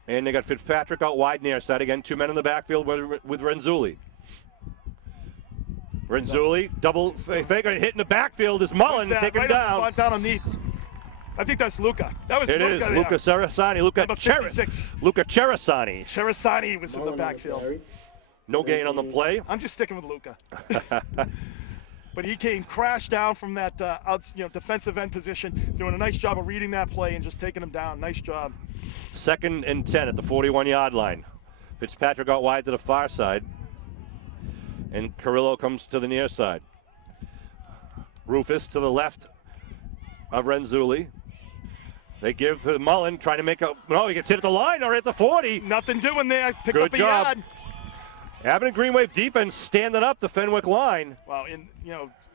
And they got Fitzpatrick out wide near side. Again, 2 men in the backfield with Renzulli. Renzulli, double fake, hitting the backfield is Mullen, taken down. Down underneath. I think that's Luca. That was It Luca. is Luca Cerasani. Luca Cerasani. Cerasani was in the backfield. No gain on the play. I'm just sticking with Luca. But he came crash down from that defensive end position, doing a nice job of reading that play and just taking him down. Nice job. 2nd and 10 at the 41-yard line. Fitzpatrick out wide to the far side. And Carrillo comes to the near side. Rufus to the left of Renzulli. They give to Mullen, trying to make a... No, he gets hit at the line or at the 40. Nothing doing there. Picked Good up a job. yard. Abington Green Wave defense standing up the Fenwick line. Well,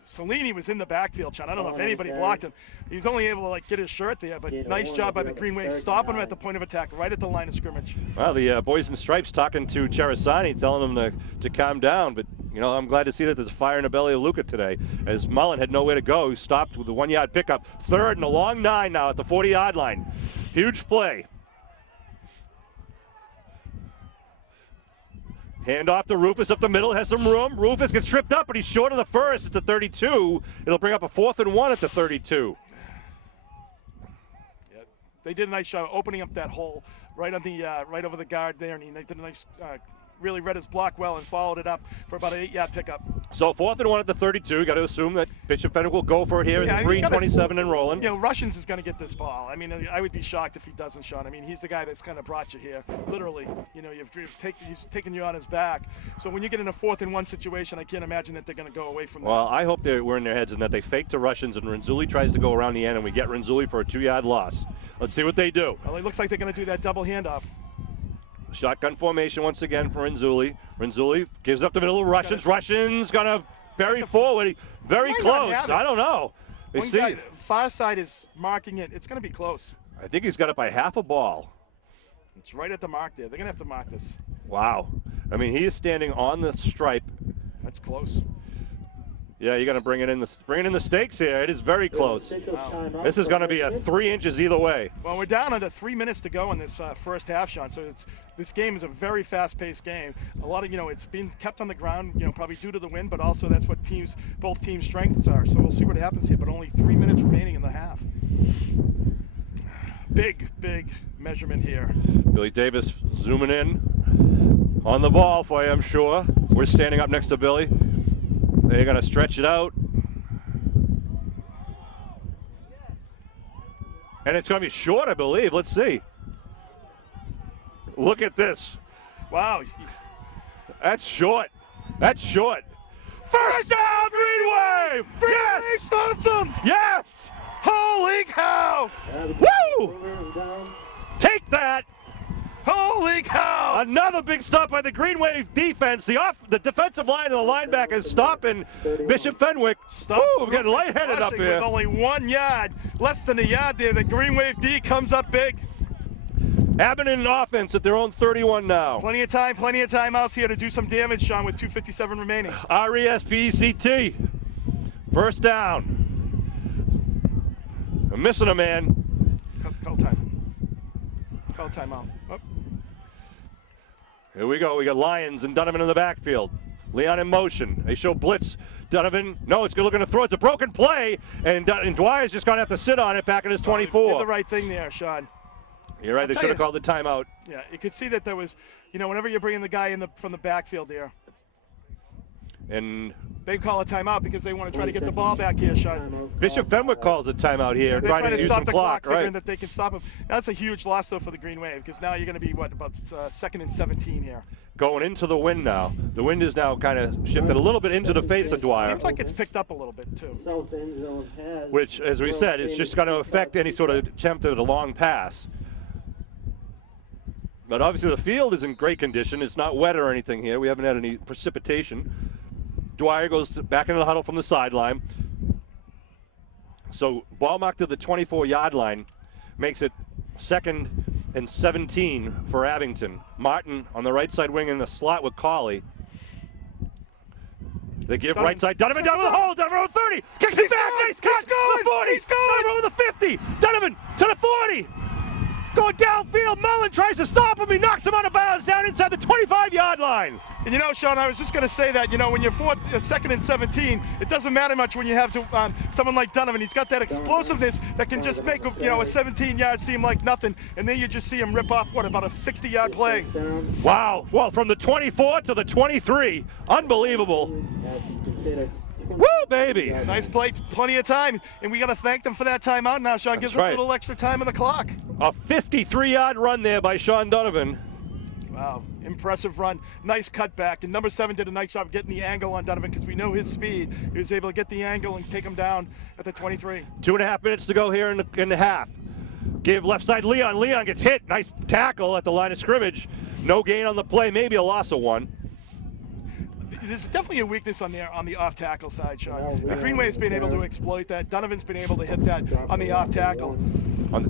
Salini was in the backfield, Sean. I don't know if anybody blocked him. He was only able to get his shirt there, but nice job by the Green Wave, stopping him at the point of attack, right at the line of scrimmage. Well, the boys in stripes talking to Cerasani, telling him to calm down, but you know, I'm glad to see that there's fire in the belly of Luca today. As Mullen had nowhere to go, he stopped with a 1-yard pickup. 3rd and a long 9 now at the 40-yard line. Huge play. Hand off to Rufus up the middle, has some room. Rufus gets tripped up, but he's short of the first. It's the 32. It'll bring up a 4th and 1 at the 32. Yeah, they did a nice job opening up that hole right on the right over the guard there, and they did a nice, really read his block well and followed it up for about an 8-yard pickup. So 4th and 1 at the 32. You got to assume that Bishop Fenwick will go for it here at 3:27 and rolling. You know, Russians is going to get this ball. I mean, I would be shocked if he doesn't, Sean. I mean, he's the guy that's kind of brought you here, literally. You know, he's taken you on his back. So when you get in a 4th and 1 situation, I can't imagine that they're going to go away from that. Well, I hope we're in their heads and that they fake the Russians and Renzulli tries to go around the end and we get Renzulli for a 2-yard loss. Let's see what they do. Well, it looks like they're going to do that double handoff. Shotgun formation once again for Renzulli. Renzulli gives up the middle of Russians. Russians gonna bury forward. Very close. I don't know. They see. Guy, far side is marking it. It's gonna be close. I think he's got it by half a ball. It's right at the mark there. They're gonna have to mark this. Wow. I mean, he is standing on the stripe. That's close. Yeah, you got to bring it in the stakes here. It is very close. Wow. This is going to be a 3 inches either way. Well, we're down under 3 minutes to go in this first half, Sean. So this game is a very fast-paced game. A lot of, it's been kept on the ground, probably due to the wind, but also that's what both teams' strengths are. So we'll see what happens here. But only 3 minutes remaining in the half. Big measurement here. Billy Davis zooming in on the ball for you, I'm sure. We're standing up next to Billy. They're going to stretch it out. And it's going to be short, I believe. Let's see. Look at this. Wow. That's short. That's short. First down, Green Wave! Yes! Stops them! Yes! Holy cow! Woo! Take that! Holy cow! Another big stop by the Green Wave defense. The defensive line and the linebackers stopping Bishop Fenwick. Woo, we're getting lightheaded up here. With only 1 yard, less than a yard there. The Green Wave D comes up big. Abington offense at their own 31 now. Plenty of timeouts here to do some damage, Sean, with 2:57 remaining. RESPECT. First down. I'm missing a man. Call time. Call timeout. Oh. Here we go. We got Lyons and Donovan in the backfield. Leon in motion. They show blitz. Donovan, no, it's looking to throw. It's a broken play, and Dwyer's just going to have to sit on it back in his 24. Did the right thing there, Sean. You're right. They should have called the timeout. Yeah, you could see that there was, whenever you're bringing the guy in from the backfield there, and they call a timeout because they want to try to get the ball back here, Sean. Bishop Fenwick calls a timeout here, They're trying to use stop some the clock, figuring right? that they can stop him. That's a huge loss, though, for the Green Wave, because now you're going to be, about 2nd and 17 here. Going into the wind now. The wind is now kind of shifted a little bit into the face of Dwyer. Seems like it's picked up a little bit, too. Which, as we said, it's just going to affect any sort of attempt at a long pass. But obviously the field is in great condition. It's not wet or anything here. We haven't had any precipitation. Dwyer goes back into the huddle from the sideline. So ball marked to the 24-yard line makes it 2nd and 17 for Abington. Martin on the right side wing in the slot with Colley. They give right side. Donovan down with a hole. Donovan over 30. Kicks it back. Nice catch. The 40. He's going. Donovan over the 50. Donovan to the 40. Going downfield. Mullen tries to stop him. He knocks him out of bounds down inside the 25-yard line. And Sean, I was just going to say that, when you're 2nd and 17, it doesn't matter much when you have to, someone like Donovan. He's got that explosiveness that can just make, a 17-yard seem like nothing. And then you just see him rip off, about a 60-yard play. Wow. Well, from the 24 to the 23. Unbelievable. Woo, baby. Nice play, plenty of time. And we got to thank them for that timeout now. Sean gives us a little extra time on the clock. A 53-yard run there by Sean Donovan. Wow, impressive run. Nice cutback. And number 7 did a nice job getting the angle on Donovan because we know his speed. He was able to get the angle and take him down at the 23. 2.5 minutes to go here in the half. Give left side Leon. Leon gets hit. Nice tackle at the line of scrimmage. No gain on the play. Maybe a loss of 1. There's definitely a weakness on the off tackle side, Sean. The Green Wave's been able to exploit that. Donovan's been able to hit that on the off tackle.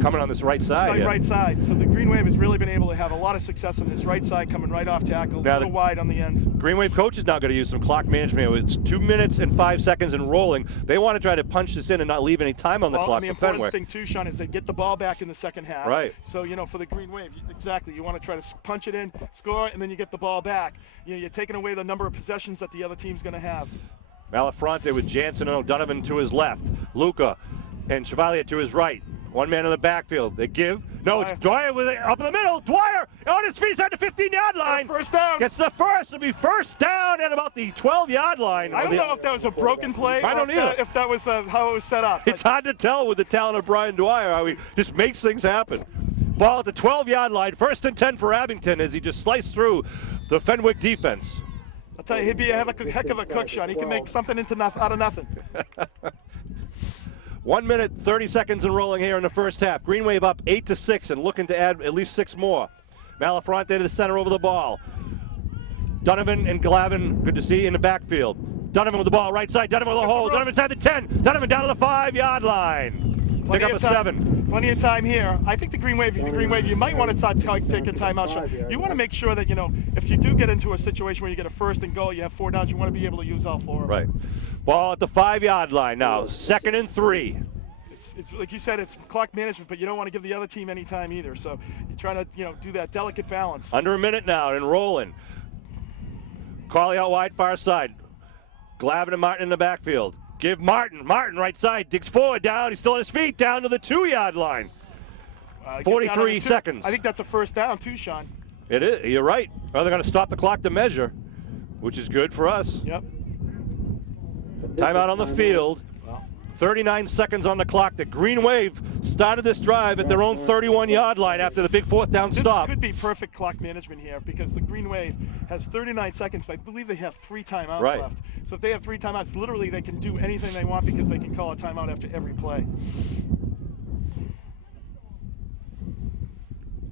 Coming on this right side. Right side. So the Green Wave has really been able to have a lot of success on this right side, coming right off tackle, a little wide on the end. Green Wave coach is now going to use some clock management. It's 2 minutes and 5 seconds and rolling. They want to try to punch this in and not leave any time on the clock for Fenwick. The important thing too, Sean, is they get the ball back in the second half. Right. So for the Green Wave, exactly, you want to try to punch it in, score, and then you get the ball back. You're taking away the number of possessions that the other team's going to have. Malafronte with Jansen and O'Donovan to his left. Luca and Chevalier to his right. One man in the backfield. They give. No, it's Dwyer with it up in the middle. Dwyer on his feet at the 15-yard line. First down. Gets the first. It'll be first down at about the 12-yard line. I don't know if that was a broken play. I don't either. If that was how it was set up. It's hard to tell with the talent of Brian Dwyer how he just makes things happen. Ball at the 12-yard line. 1st and 10 for Abington as he just sliced through the Fenwick defense. I'll tell you, he'd be a heck of a cook, Sean. He can make something out of nothing. 1 minute, 30 seconds and rolling here in the first half. Green Wave up 8-6 and looking to add at least 6 more. Malafronte to the center over the ball. Donovan and Glavin, good to see, in the backfield. Donovan with the ball, right side. Donovan with a hole. Donovan inside the 10. Donovan down to the 5-yard line. Pick up a 7. Plenty of time here. I think the Green Wave, you might want to start taking timeout shot. You want to make sure that, if you do get into a situation where you get a 1st and goal, you have 4 downs, you want to be able to use all 4 of them. Right. Ball at the 5-yard line now. 2nd and 3. It's like you said, it's clock management, but you don't want to give the other team any time either. So you're trying to, do that delicate balance. Under a minute now and rolling. Colley out wide, far side. Glavin and Martin in the backfield. Give Martin right side, digs forward, down, he's still on his feet, down to the 2-yard line. 43 seconds. I think that's a 1st down too, Sean. It is, you're right. Well, they're going to stop the clock to measure, which is good for us. Yep. Timeout on the field. 39 seconds on the clock. The Green Wave started this drive at their own 31-yard line after the big 4th down stop. This could be perfect clock management here because the Green Wave has 39 seconds, but I believe they have 3 timeouts left. So if they have 3 timeouts, literally they can do anything they want because they can call a timeout after every play.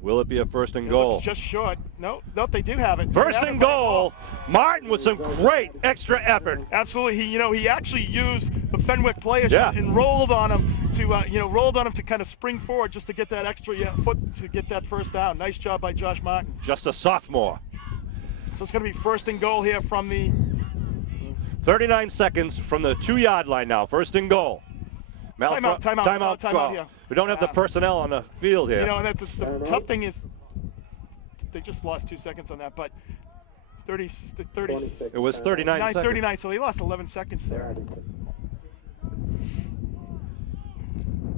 Will it be a 1st and goal? It's just short. Nope, they do have it. 1st and goal. Martin with some great extra effort. Absolutely. He actually used the Fenwick player and rolled on him to kind of spring forward just to get that extra foot to get that 1st down. Nice job by Josh Martin. Just a sophomore. So it's going to be 1st and goal here from the 39 seconds from the 2-yard line now. 1st and goal. Timeout call. here. We don't have the personnel on the field here. You know, and that's the tough thing is they just lost 2 seconds on that, but 30. It was 39 seconds. 39, so they lost 11 seconds there.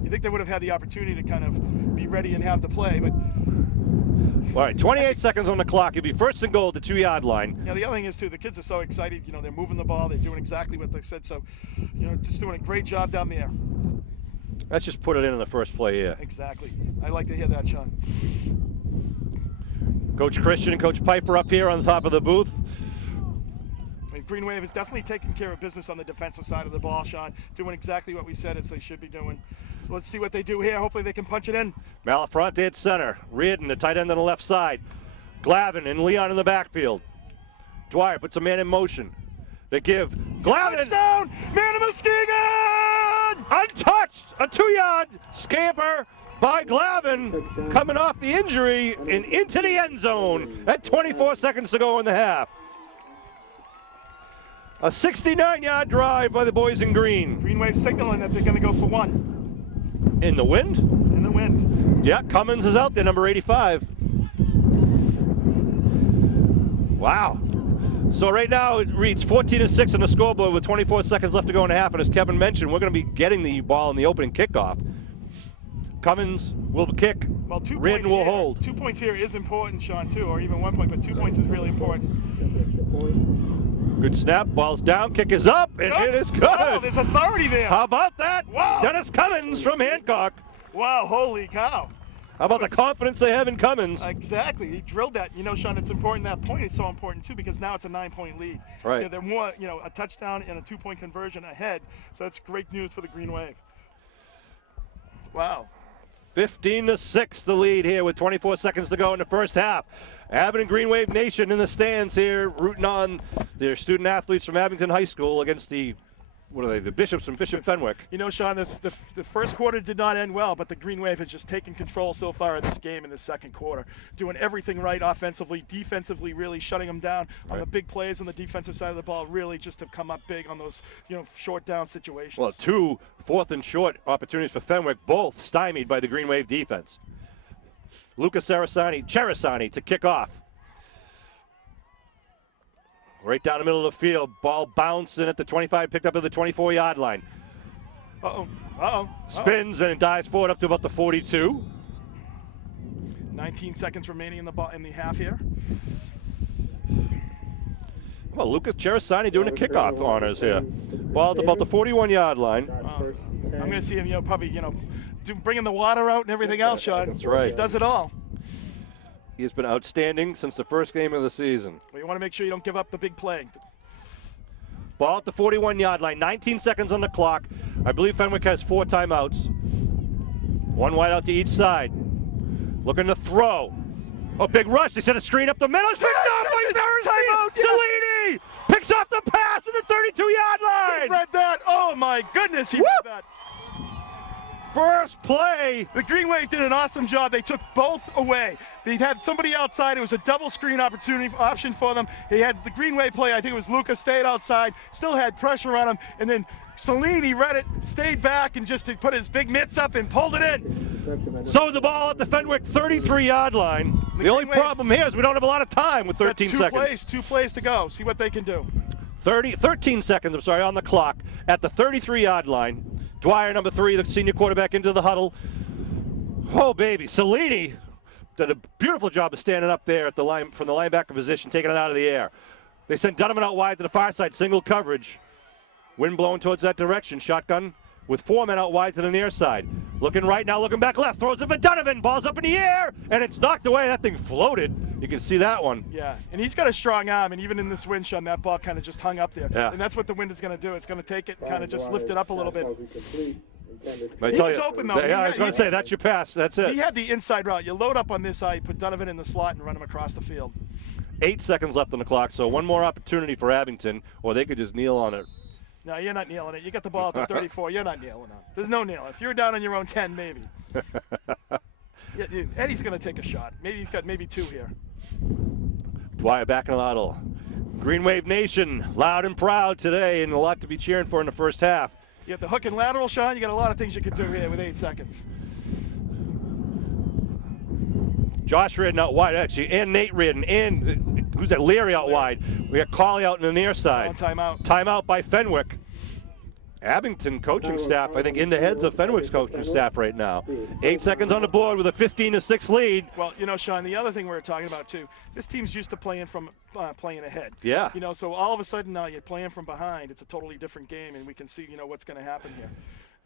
You think they would have had the opportunity to kind of be ready and have the play, but... All right, 28 seconds on the clock. It'll be first and goal at the 2-yard line. Yeah, the other thing is, too, the kids are so excited. You know, they're moving the ball. They're doing exactly what they said. So, you know, just doing a great job down there. Let's just put it in the first play here. Exactly. I like to hear that, Sean. Coach Christian and Coach Piper up here on the top of the booth. I mean, Green Wave is definitely taking care of business on the defensive side of the ball, Sean. Doing exactly what we said they should be doing. So let's see what they do here. Hopefully they can punch it in. Malafronte at center. Reardon, the tight end on the left side. Glavin and Leon in the backfield. Dwyer puts a man in motion. They give Glavin. Touchdown! Man of Muskegon! Untouched! A 2-yard scamper by Glavin coming off the injury and into the end zone at 24 seconds to go in the half. A 69-yard drive by the boys in green. Green Wave signaling that they're going to go for one. In the wind? In the wind. Yeah, Cummins is out there, number 85. Wow. So right now it reads 14-6 on the scoreboard with 24 seconds left to go in the half. And as Kevin mentioned, we're going to be getting the ball in the opening kickoff. Cummins will kick. Well, 2 Reardon points will here. hold. 2 points here is important, Sean, too, or even 1 point, but 2 points is really important. Good snap, ball's down, kick is up, and it is good. Wow, there's authority there. How about that? Wow. Dennis Cummins from Hancock. Wow, holy cow. How about the confidence they have in Cummins? Exactly. He drilled that. You know, Sean, it's important. That point is so important, too, because now it's a 9-point lead. Right. You know, they're more, you know, a touchdown and a 2-point conversion ahead. So that's great news for the Green Wave. Wow. 15-6 the lead here with 24 seconds to go in the first half. Abington Green Wave Nation in the stands here rooting on their student athletes from Abington High School against the, what are they, the Bishops from Bishop Fenwick. You know, Sean, the first quarter did not end well, but the Green Wave has just taken control so far in this game in the second quarter, doing everything right offensively, defensively, really shutting them down on the big plays on the defensive side of the ball. Really just have come up big on those, you know, short down situations. Well, 2 fourth and short opportunities for Fenwick, both stymied by the Green Wave defense. Lucas Cherisani to kick off. Right down the middle of the field, ball bouncing at the 25, picked up at the 24-yard line. Spins and dives forward up to about the 42. 19 seconds remaining in the half here. Well, Lucas Cherisani doing the kickoff honors here. Ball at about the 41-yard line. I'm going to see him, you know, probably, you know, bringing the water out and everything else, Sean. That's right. He does it all. He's been outstanding since the first game of the season. Well, you want to make sure you don't give up the big play. Ball at the 41-yard line, 19 seconds on the clock. I believe Fenwick has 4 timeouts. 1 wide out to each side. Looking to throw. A big rush. They set a screen up the middle. It's picked off by Varsity. Cellini picks off the pass at the 32-yard line. He read that. Oh, my goodness, he read that. First play. The Green Wave did an awesome job. They took both away. They had somebody outside. It was a double screen option for them. They had the Green Wave play. I think it was Lucas stayed outside, still had pressure on him, and then Cellini read it, stayed back, and just put his big mitts up and pulled it in. So the ball at the Fenwick 33-yard line. The only problem here is we don't have a lot of time with 13 seconds. 2 plays to go. See what they can do. 13 seconds, on the clock at the 33-yard line. Dwyer, number 3, the senior quarterback, into the huddle. Oh, baby. Cellini did a beautiful job of standing up there at the line from the linebacker position, taking it out of the air. They sent Donovan out wide to the far side, single coverage. Wind blowing towards that direction. Shotgun with 4 men out wide to the near side. Looking right now, looking back left. Throws it for Donovan. Ball's up in the air, and it's knocked away. That thing floated. You can see that one. Yeah, and he's got a strong arm, and even in this wind, Sean, that ball kind of just hung up there. Yeah. And that's what the wind is going to do. It's going to take it and kind of just lift it up a little bit. But He was open, though. Yeah, I was going to say, that's your pass. That's it. He had the inside route. You load up on this side, put Donovan in the slot, and run him across the field. 8 seconds left on the clock, so one more opportunity for Abington, or they could just kneel on it. No, you're not kneeling it. You got the ball at the 34. You're not kneeling it. There's no kneeling. If you're down on your own 10, maybe. Yeah, dude, Eddie's going to take a shot. Maybe he's got 2 here. Dwyer back in the huddle. Green Wave Nation, loud and proud today, and a lot to be cheering for in the first half. You got the hook and lateral, Sean. You got a lot of things you can do here with 8 seconds. Josh Reardon out wide, actually, and Nate Reardon, and who's that? Leary out wide. We got Colley out in the near side. Timeout. Timeout by Fenwick. Abington coaching staff, I think, in the heads of Fenwick's coaching staff right now. 8 seconds on the board with a 15-6 lead. Well, you know, Sean, the other thing we were talking about too, this team's used to playing from playing ahead. Yeah. You know, so all of a sudden now you're playing from behind. It's a totally different game, and we can see, you know, what's going to happen here.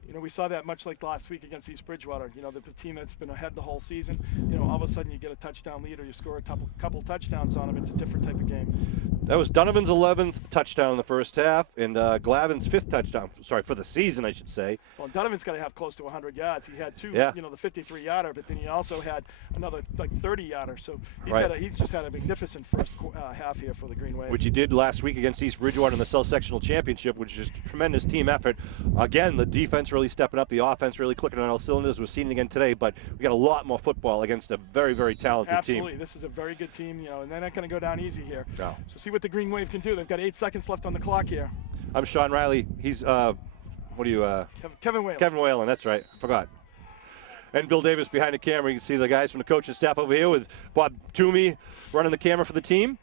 You know, we saw that much like last week against East Bridgewater. You know, the team that's been ahead the whole season. You know, all of a sudden you get a touchdown lead or you score a couple touchdowns on them. It's a different type of game. That was Donovan's 11th touchdown in the first half, and Glavin's 5th touchdown. Sorry, for the season, I should say. Well, Donovan's got to have close to 100 yards. He had two, Yeah. you know, the 53-yarder, but then he also had another like 30-yarder. So he's just had a magnificent first half here for the Green Wave. Which he did last week against East Bridgewater in the South Sectional Championship, which is a tremendous team effort. Again, the defense really stepping up, the offense really clicking on all cylinders. We're seeing it again today, but we got a lot more football against a very, very talented team. Absolutely, this is a very good team, you know, and they're not going to go down easy here. No. So see what the Green Wave can do. They've got 8 seconds left on the clock here. I'm Sean Riley. He's what are you? Kevin Whalen. Kevin Whalen. That's right. Forgot. And Bill Davis behind the camera. You can see the guys from the coaching staff over here with Bob Toomey running the camera for the team.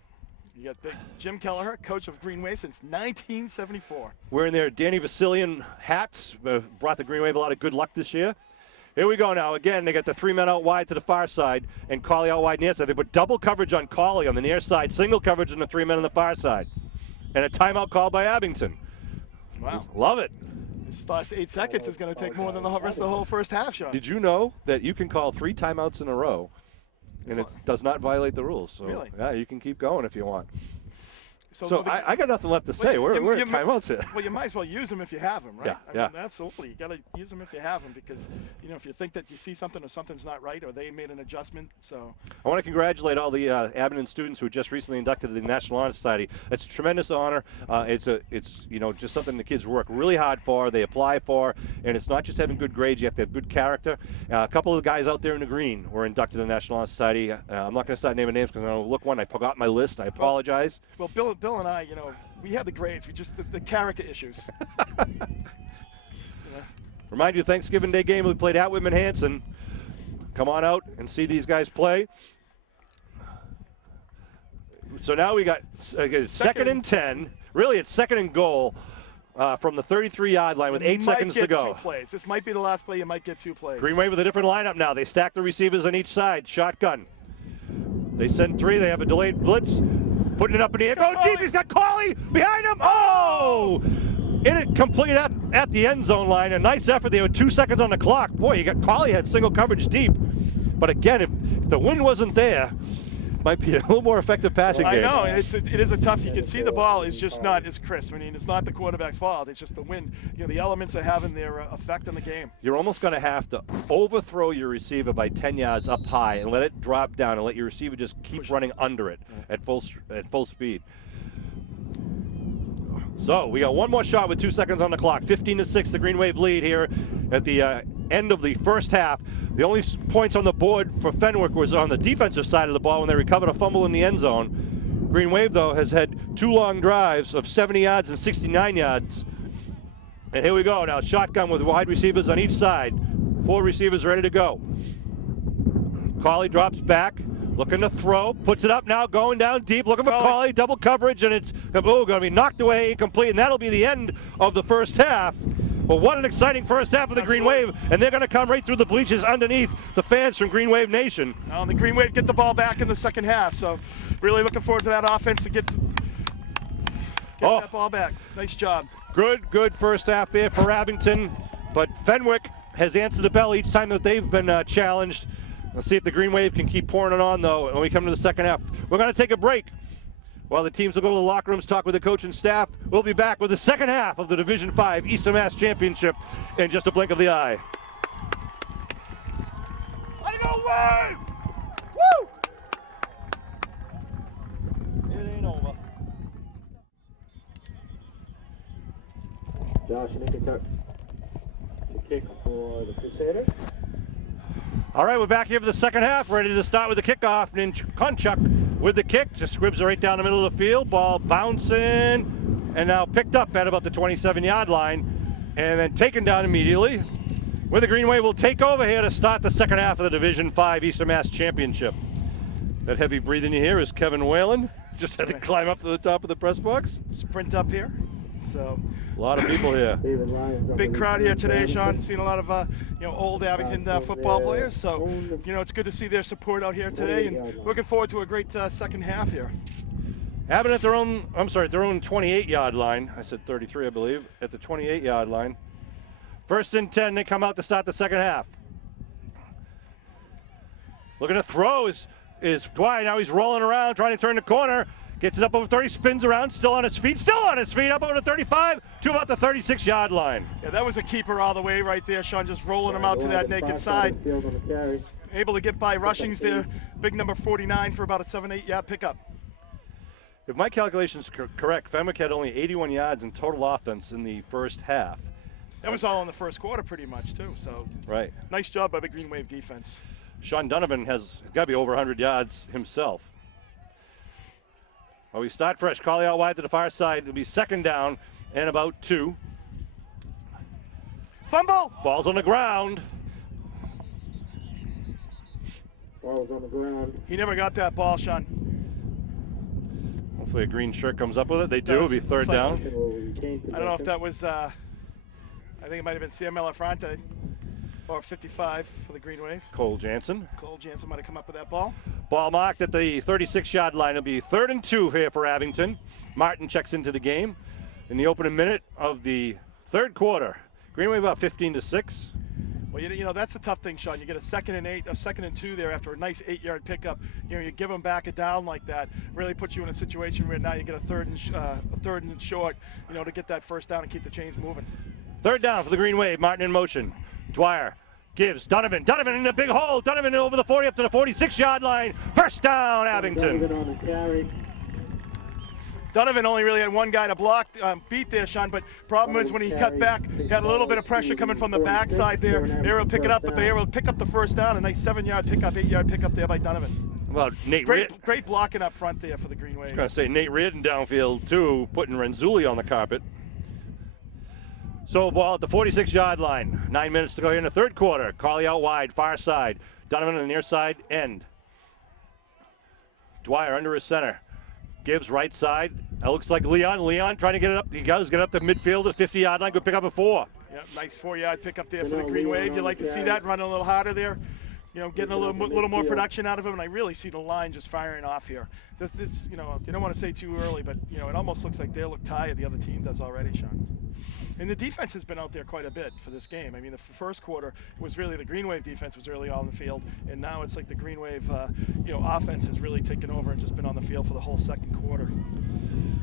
You got big Jim Kelleher, coach of Green Wave since 1974. Wearing their Danny Vasilian hats. Brought the Green Wave a lot of good luck this year. Here we go now. Again, they got the 3 men out wide to the far side and Colley out wide near side. They put double coverage on Colley on the near side, single coverage on the 3 men on the far side. And a timeout called by Abington. Wow. Love it. This last 8 seconds is going to take more than the rest of the whole first half, Sean. Did you know that you can call 3 timeouts in a row and it does not violate the rules? So, really? Yeah, you can keep going if you want. So moving- I got nothing left to say. We're at timeouts here. Well, you might as well use them if you have them, right? Yeah, I mean, absolutely. You got to use them if you have them because, you know, if you think that you see something or something's not right or they made an adjustment, so. I want to congratulate all the Abington students who were just recently inducted to the National Honor Society. It's a tremendous honor. It's you know, just something the kids work really hard for, they apply for, and it's not just having good grades, you have to have good character. A couple of the guys out there in the green were inducted to the National Honor Society. I'm not going to start naming names because I'm going to look one. I forgot my list. I apologize. Well, Bill and I, you know, we had the grades. We just the character issues. Remind you, Thanksgiving Day game we played at Whitman Hanson. Come on out and see these guys play. So now we got second and 10. Really, it's second and goal from the 33-yard line with 8 seconds to go. 2 plays. This might be the last play. You might get 2 plays. Green Wave with a different lineup now. They stack the receivers on each side. Shotgun. They send 3. They have a delayed blitz. Putting it up in the air. Go deep. He's got Colley behind him. Oh! Incomplete at the end zone line. A nice effort there with 2 seconds on the clock. Boy, you got Colley had single coverage deep. But again, if the wind wasn't there, might be a little more effective passing game. I know, and it is a tough. You can see the ball is just not as crisp. I mean, it's not the quarterback's fault. It's just the wind. You know, the elements are having their effect on the game. You're almost going to have to overthrow your receiver by 10 yards up high and let it drop down and let your receiver just keep running under it at full speed. So we got one more shot with 2 seconds on the clock. 15-6, the Green Wave lead here at the end of the first half. The only points on the board for Fenwick was on the defensive side of the ball when they recovered a fumble in the end zone. Green Wave, though, has had 2 long drives of 70 yards and 69 yards. And here we go now, shotgun with wide receivers on each side. 4 receivers ready to go. Colley drops back, looking to throw, puts it up now, going down deep, looking for Colley, double coverage, and it's going to be knocked away, incomplete, and that'll be the end of the first half. But what an exciting first half of the Green Wave, and they're going to come right through the bleachers underneath the fans from Green Wave Nation. Well, the Green Wave get the ball back in the second half, so really looking forward to that offense to get that ball back. Nice job. Good first half there for Abington, but Fenwick has answered the bell each time that they've been challenged. Let's see if the Green Wave can keep pouring it on, though, when we come to the second half. We're going to take a break. While the teams will go to the locker rooms, talk with the coach and staff, we'll be back with the second half of the Division 5 Eastern Mass Championship in just a blink of the eye. Let it go, Wave! Woo! It ain't over. Josh, you make a tuck to kick for the Crusaders. All right, we're back here for the second half, ready to start with the kickoff. And Konchuk with the kick, just squibs it right down the middle of the field. Ball bouncing, and now picked up at about the 27-yard line. and then taken down immediately. Where the Green Wave will take over here to start the second half of the Division 5 Eastern Mass Championship. That heavy breathing you hear is Kevin Whalen. Just had to climb up to the top of the press box. Sprint up here. So a lot of people here. Big crowd here today, Sean. Seen a lot of old Abington football players. So it's good to see their support out here today, and looking forward to a great second half here. Abington at their own, their own 28-yard line. I said 33, I believe, at the 28-yard line. First and 10, they come out to start the second half. Looking to throw is Dwight. Now he's rolling around, trying to turn the corner. Gets it up over 30, spins around, still on his feet, up over the 35 to about the 36-yard line. Yeah, that was a keeper all the way right there, Sean, just rolling him out to that naked side. Able to get by rushings there. Big number 49 for about a 7-8 yard pickup. If my calculations are correct, Fenwick had only 81 yards in total offense in the first half. That was all in the first quarter pretty much too, so right. Nice job by the Green Wave defense. Sean Donovan has got to be over 100 yards himself. Well, we start fresh. Collie out wide to the far side. It'll be second down and about 2. Fumble! Ball's on the ground. Ball's on the ground. He never got that ball, Sean. Hopefully a green shirt comes up with it. They do. It'll be third down. I don't know if that was, I think it might have been CML Affronte, or 55 for the Green Wave. Cole Jansen. Cole Jansen might have come up with that ball. Ball marked at the 36-yard line. It'll be 3rd and 2 here for Abington. Martin checks into the game in the opening minute of the third quarter. Green Wave about 15-6. Well, that's the tough thing, Sean. You get a 2nd and 8, a 2nd and 2 there after a nice 8-yard pickup. You give them back a down like that, really puts you in a situation where now you get a third and short, to get that first down and keep the chains moving. Third down for the Green Wave. Martin in motion. Dwyer gives Donovan. Donovan in a big hole. Donovan over the 40 up to the 46-yard line. First down, Abington. Donovan on the carry. Donovan only really had one guy to block, beat there, Sean, but problem is when he cut back, he had a little bit of pressure coming from the backside there. They were able to pick it up, but they were able to pick up the first down. A nice 7-yard pickup, 8-yard pickup there by Donovan. Well, Nate Great blocking up front there for the Green Wave. I was going to say Nate Reardon downfield, too, putting Renzulli on the carpet. So ball at the 46-yard line. 9 minutes to go here in the third quarter. Collie out wide, far side. Donovan on the near side end. Dwyer under his center. Gibbs right side. That looks like Leon. Leon trying to get it up. He does get up the midfield at 50-yard line. Good pick up a 4. Yeah, nice 4-yard pickup there for the Green Wave. You like to see that, running a little harder there. Getting a little more production out of him, and I really see the line just firing off here. This, you don't want to say too early, but it almost looks like they look tired. The other team does already, Sean. And the defense has been out there quite a bit for this game. I mean, the first quarter was really the Green Wave defense was really on the field, and now it's like the Green Wave, offense has really taken over and just been on the field for the whole second quarter.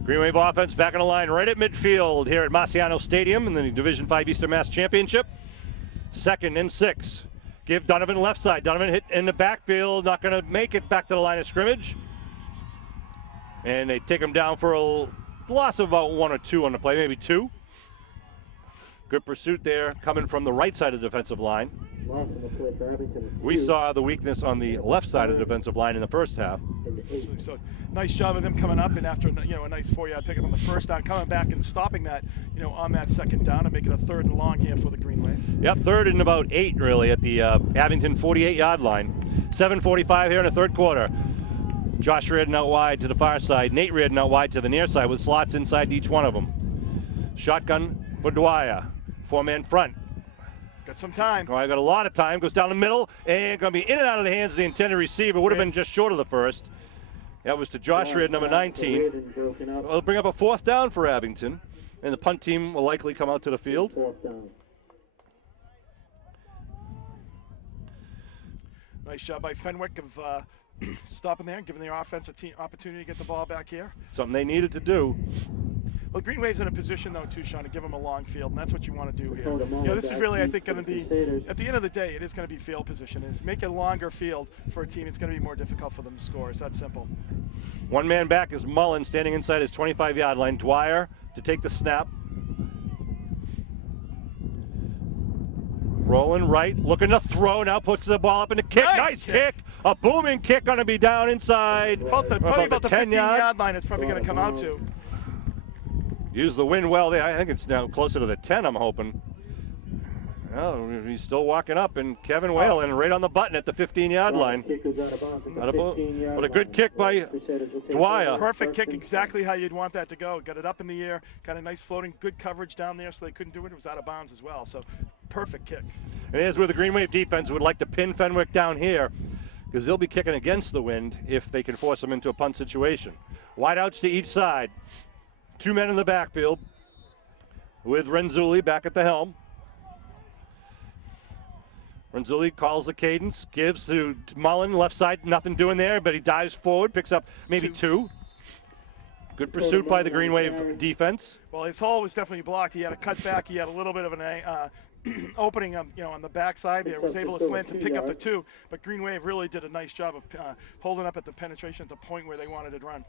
Green Wave offense back on the line right at midfield here at Marciano Stadium in the Division 5 Eastern Mass Championship. 2nd and 6. Give Donovan left side. Donovan hit in the backfield, not going to make it back to the line of scrimmage. And they take him down for a loss of about 1 or 2 on the play, maybe 2. Good pursuit there coming from the right side of the defensive line. We saw the weakness on the left side of the defensive line in the first half. So nice job of them coming up, and after a nice 4-yard pickup on the first down, coming back and stopping that, on that second down and making a 3rd and long here for the Green Wave. Yep, 3rd and about 8 really at the Abington 48-yard line. 7:45 here in the third quarter. Josh Reardon out wide to the far side. Nate Reardon out wide to the near side with slots inside each one of them. Shotgun for Dwyer. 4-man front. Got some time. Dwyer got a lot of time. Goes down the middle and going to be in and out of the hands of the intended receiver. Would have been just short of the first. That was to Josh Reardon, number 19. It'll bring up a 4th down for Abington, and the punt team will likely come out to the field. Nice job by Fenwick of stopping there and giving the offense an opportunity to get the ball back here. Something they needed to do. Well, Green Wave's in a position, though, too, Sean, to give them a long field, and that's what you want to do here. This is really, I think, going to be, at the end of the day, it is going to be field position. And if you make a longer field for a team, it's going to be more difficult for them to score. It's that simple. 1 man back is Mullen standing inside his 25-yard line. Dwyer to take the snap. Rolling right, looking to throw, now puts the ball up in the kick. Nice kick. A booming kick going to be down inside. Probably about the 15-yard line it's probably going to come out to. Use the wind well there. I think it's now closer to the 10, I'm hoping. Oh, he's still walking up, and Kevin Whalen right on the button at the 15-yard line. What a good kick by Dwyer. Perfect kick, exactly how you'd want that to go. Got it up in the air, got a nice floating, good coverage down there, so they couldn't do it. It was out of bounds as well, so perfect kick. And here's where the Green Wave defense would like to pin Fenwick down here, because they'll be kicking against the wind if they can force them into a punt situation. Wideouts to each side. 2 men in the backfield with Renzulli back at the helm. Renzulli calls the cadence, gives to Mullen, left side, nothing doing there, but he dives forward, picks up maybe two. Good pursuit by the Green Wave defense. Well, his hole was definitely blocked. He had a cut back. He had a little bit of an opening, on the backside there. Was able to slant to pick up the 2, but Green Wave really did a nice job of holding up at the penetration at the point where they wanted it run.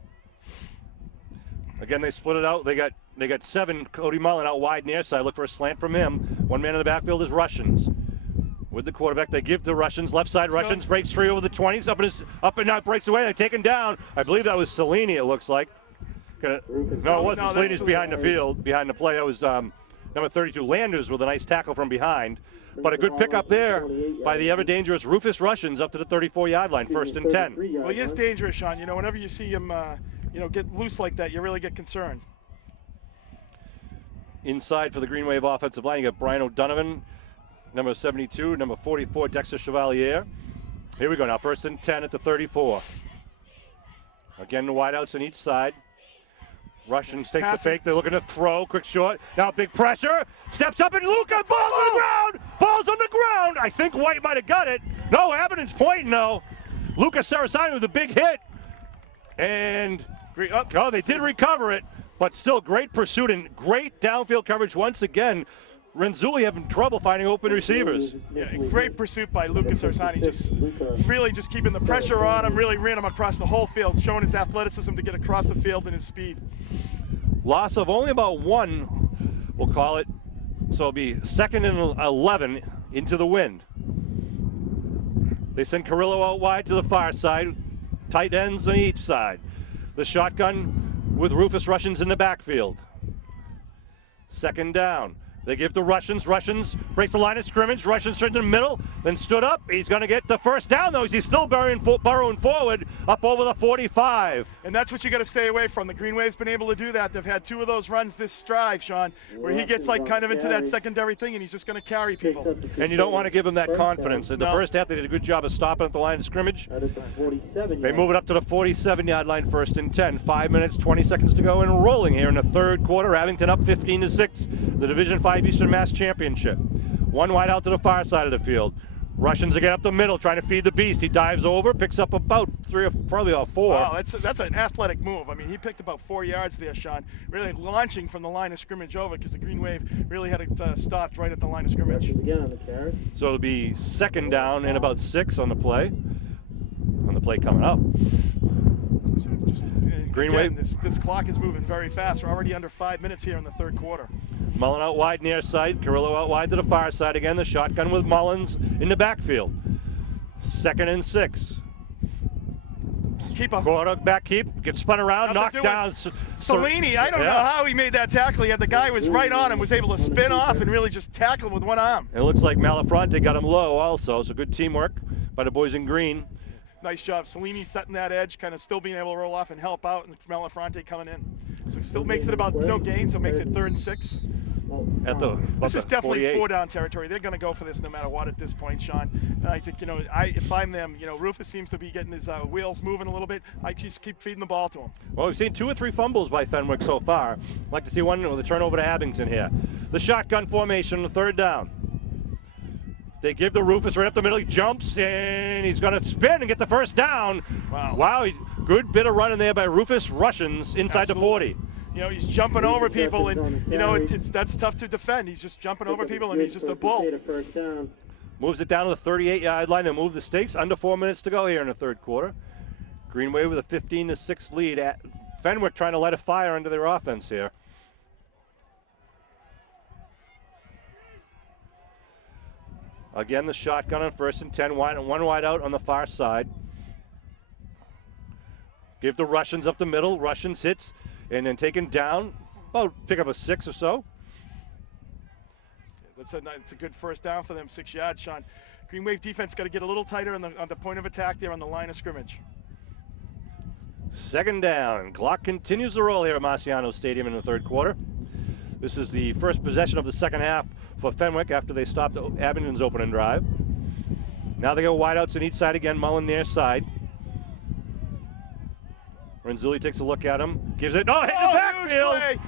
Again, they split it out. They got 7. Cody Mullen out wide near side. Look for a slant from him. 1 man in the backfield is Russians. With the quarterback, they give to Russians. Left side, Russians breaks free over the 20s. Up and out, breaks away. They're taken down. I believe that was Cellini, it looks like. No, it wasn't. Cellini's behind the field, behind the play. That was number 32, Landers, with a nice tackle from behind. But a good pickup there by the ever-dangerous Rufus Russians up to the 34-yard line, 1st and 10. Well, he is dangerous, Sean. Whenever you see him, get loose like that, you really get concerned. Inside for the Green Wave offensive line, you got Brian O'Donovan, number 72, number 44, Dexter Chevalier. Here we go now, 1st and 10 at the 34. Again, the wideouts on each side. Russians takes the fake. They're looking to throw. Quick short. Now big pressure. Steps up and Luca falls on the ground. Falls on the ground. I think White might have got it. No, Abington's pointing though. Luca Sarasani with a big hit. And they did recover it, but still great pursuit and great downfield coverage once again. Renzulli having trouble finding open receivers. Yeah, great pursuit by Lucas Orsani, just keeping the pressure on him, really ran him across the whole field, showing his athleticism to get across the field and his speed. Loss of only about 1, we'll call it. So it'll be 2nd and 11 into the wind. They send Carrillo out wide to the far side, tight ends on each side. The shotgun with Rufus Russians in the backfield. 2nd down. They give to Russians. Russians breaks the line of scrimmage. Russians turns in the middle, then stood up. He's going to get the 1st down, though. He's still burrowing forward up over the 45. And that's what you got to stay away from. The Green Wave's been able to do that. They've had 2 of those runs this drive, Sean, where he gets kind of into that secondary thing, and he's just going to carry people. And you don't want to give him that confidence. In the first half, they did a good job of stopping at the line of scrimmage. They move it up to the 47-yard line, 1st and 10. 5 minutes, 20 seconds to go, and rolling here in the 3rd quarter. Abington up 15-6. The Division 5 Eastern Mass Championship. 1 wide out to the far side of the field. Russians again up the middle, trying to feed the beast. He dives over, picks up about 3 or probably about 4. Wow, that's an athletic move. I mean, he picked about 4 yards there, Sean. Really launching from the line of scrimmage over, because the Green Wave really had it stopped right at the line of scrimmage. So it'll be 2nd down and about 6 on the play. On the play coming up. So Green Wave. This clock is moving very fast. We're already under 5 minutes here in the 3rd quarter. Mullen out wide near side. Carrillo out wide to the far side again. The shotgun with Mullins in the backfield. 2nd and 6. Quarterback keep, gets spun around, knocked down. Cellini, I don't know how he made that tackle. He had the guy who was right on him, was able to spin off and really just tackle him with 1 arm. It looks like Malafronte got him low also, so good teamwork by the boys in green. Nice job. Cellini setting that edge, kind of still being able to roll off and help out, and Malafronte coming in. So it still makes it about no gain, so it makes it 3rd and 6. This is definitely 4-down territory. They're going to go for this no matter what at this point, Sean. And I think, if I'm them, Rufus seems to be getting his wheels moving a little bit. I just keep feeding the ball to him. Well, we've seen 2 or 3 fumbles by Fenwick so far. I'd like to see one with a turnover to Abington here. The shotgun formation, the 3rd down. They give the Rufus right up the middle. He jumps, and he's going to spin and get the 1st down. Wow. Good bit of running there by Rufus Russians inside the 40. He's jumping over people, and, that's tough to defend. He's just jumping over people, and he's just a bull. Moves it down to the 38-yard line and move the stakes. Under 4 minutes to go here in the 3rd quarter. Green Wave with a 15-6 lead. Fenwick trying to light a fire under their offense here. Again, the shotgun on 1st and 10, 1 wide out on the far side. Give the Russians up the middle. Russians hits and then taken down. Well, pick up a 6 or so. It's a good first down for them, 6 yards, Sean. Green Wave defense got to get a little tighter on the point of attack there on the line of scrimmage. Second down. Clock continues to roll here at Marciano Stadium in the third quarter. This is the first possession of the second half for Fenwick after they stopped Abington's opening drive. Now they go wideouts on each side again, Mullen near side. Renzulli takes a look at him, gives it, hit the backfield.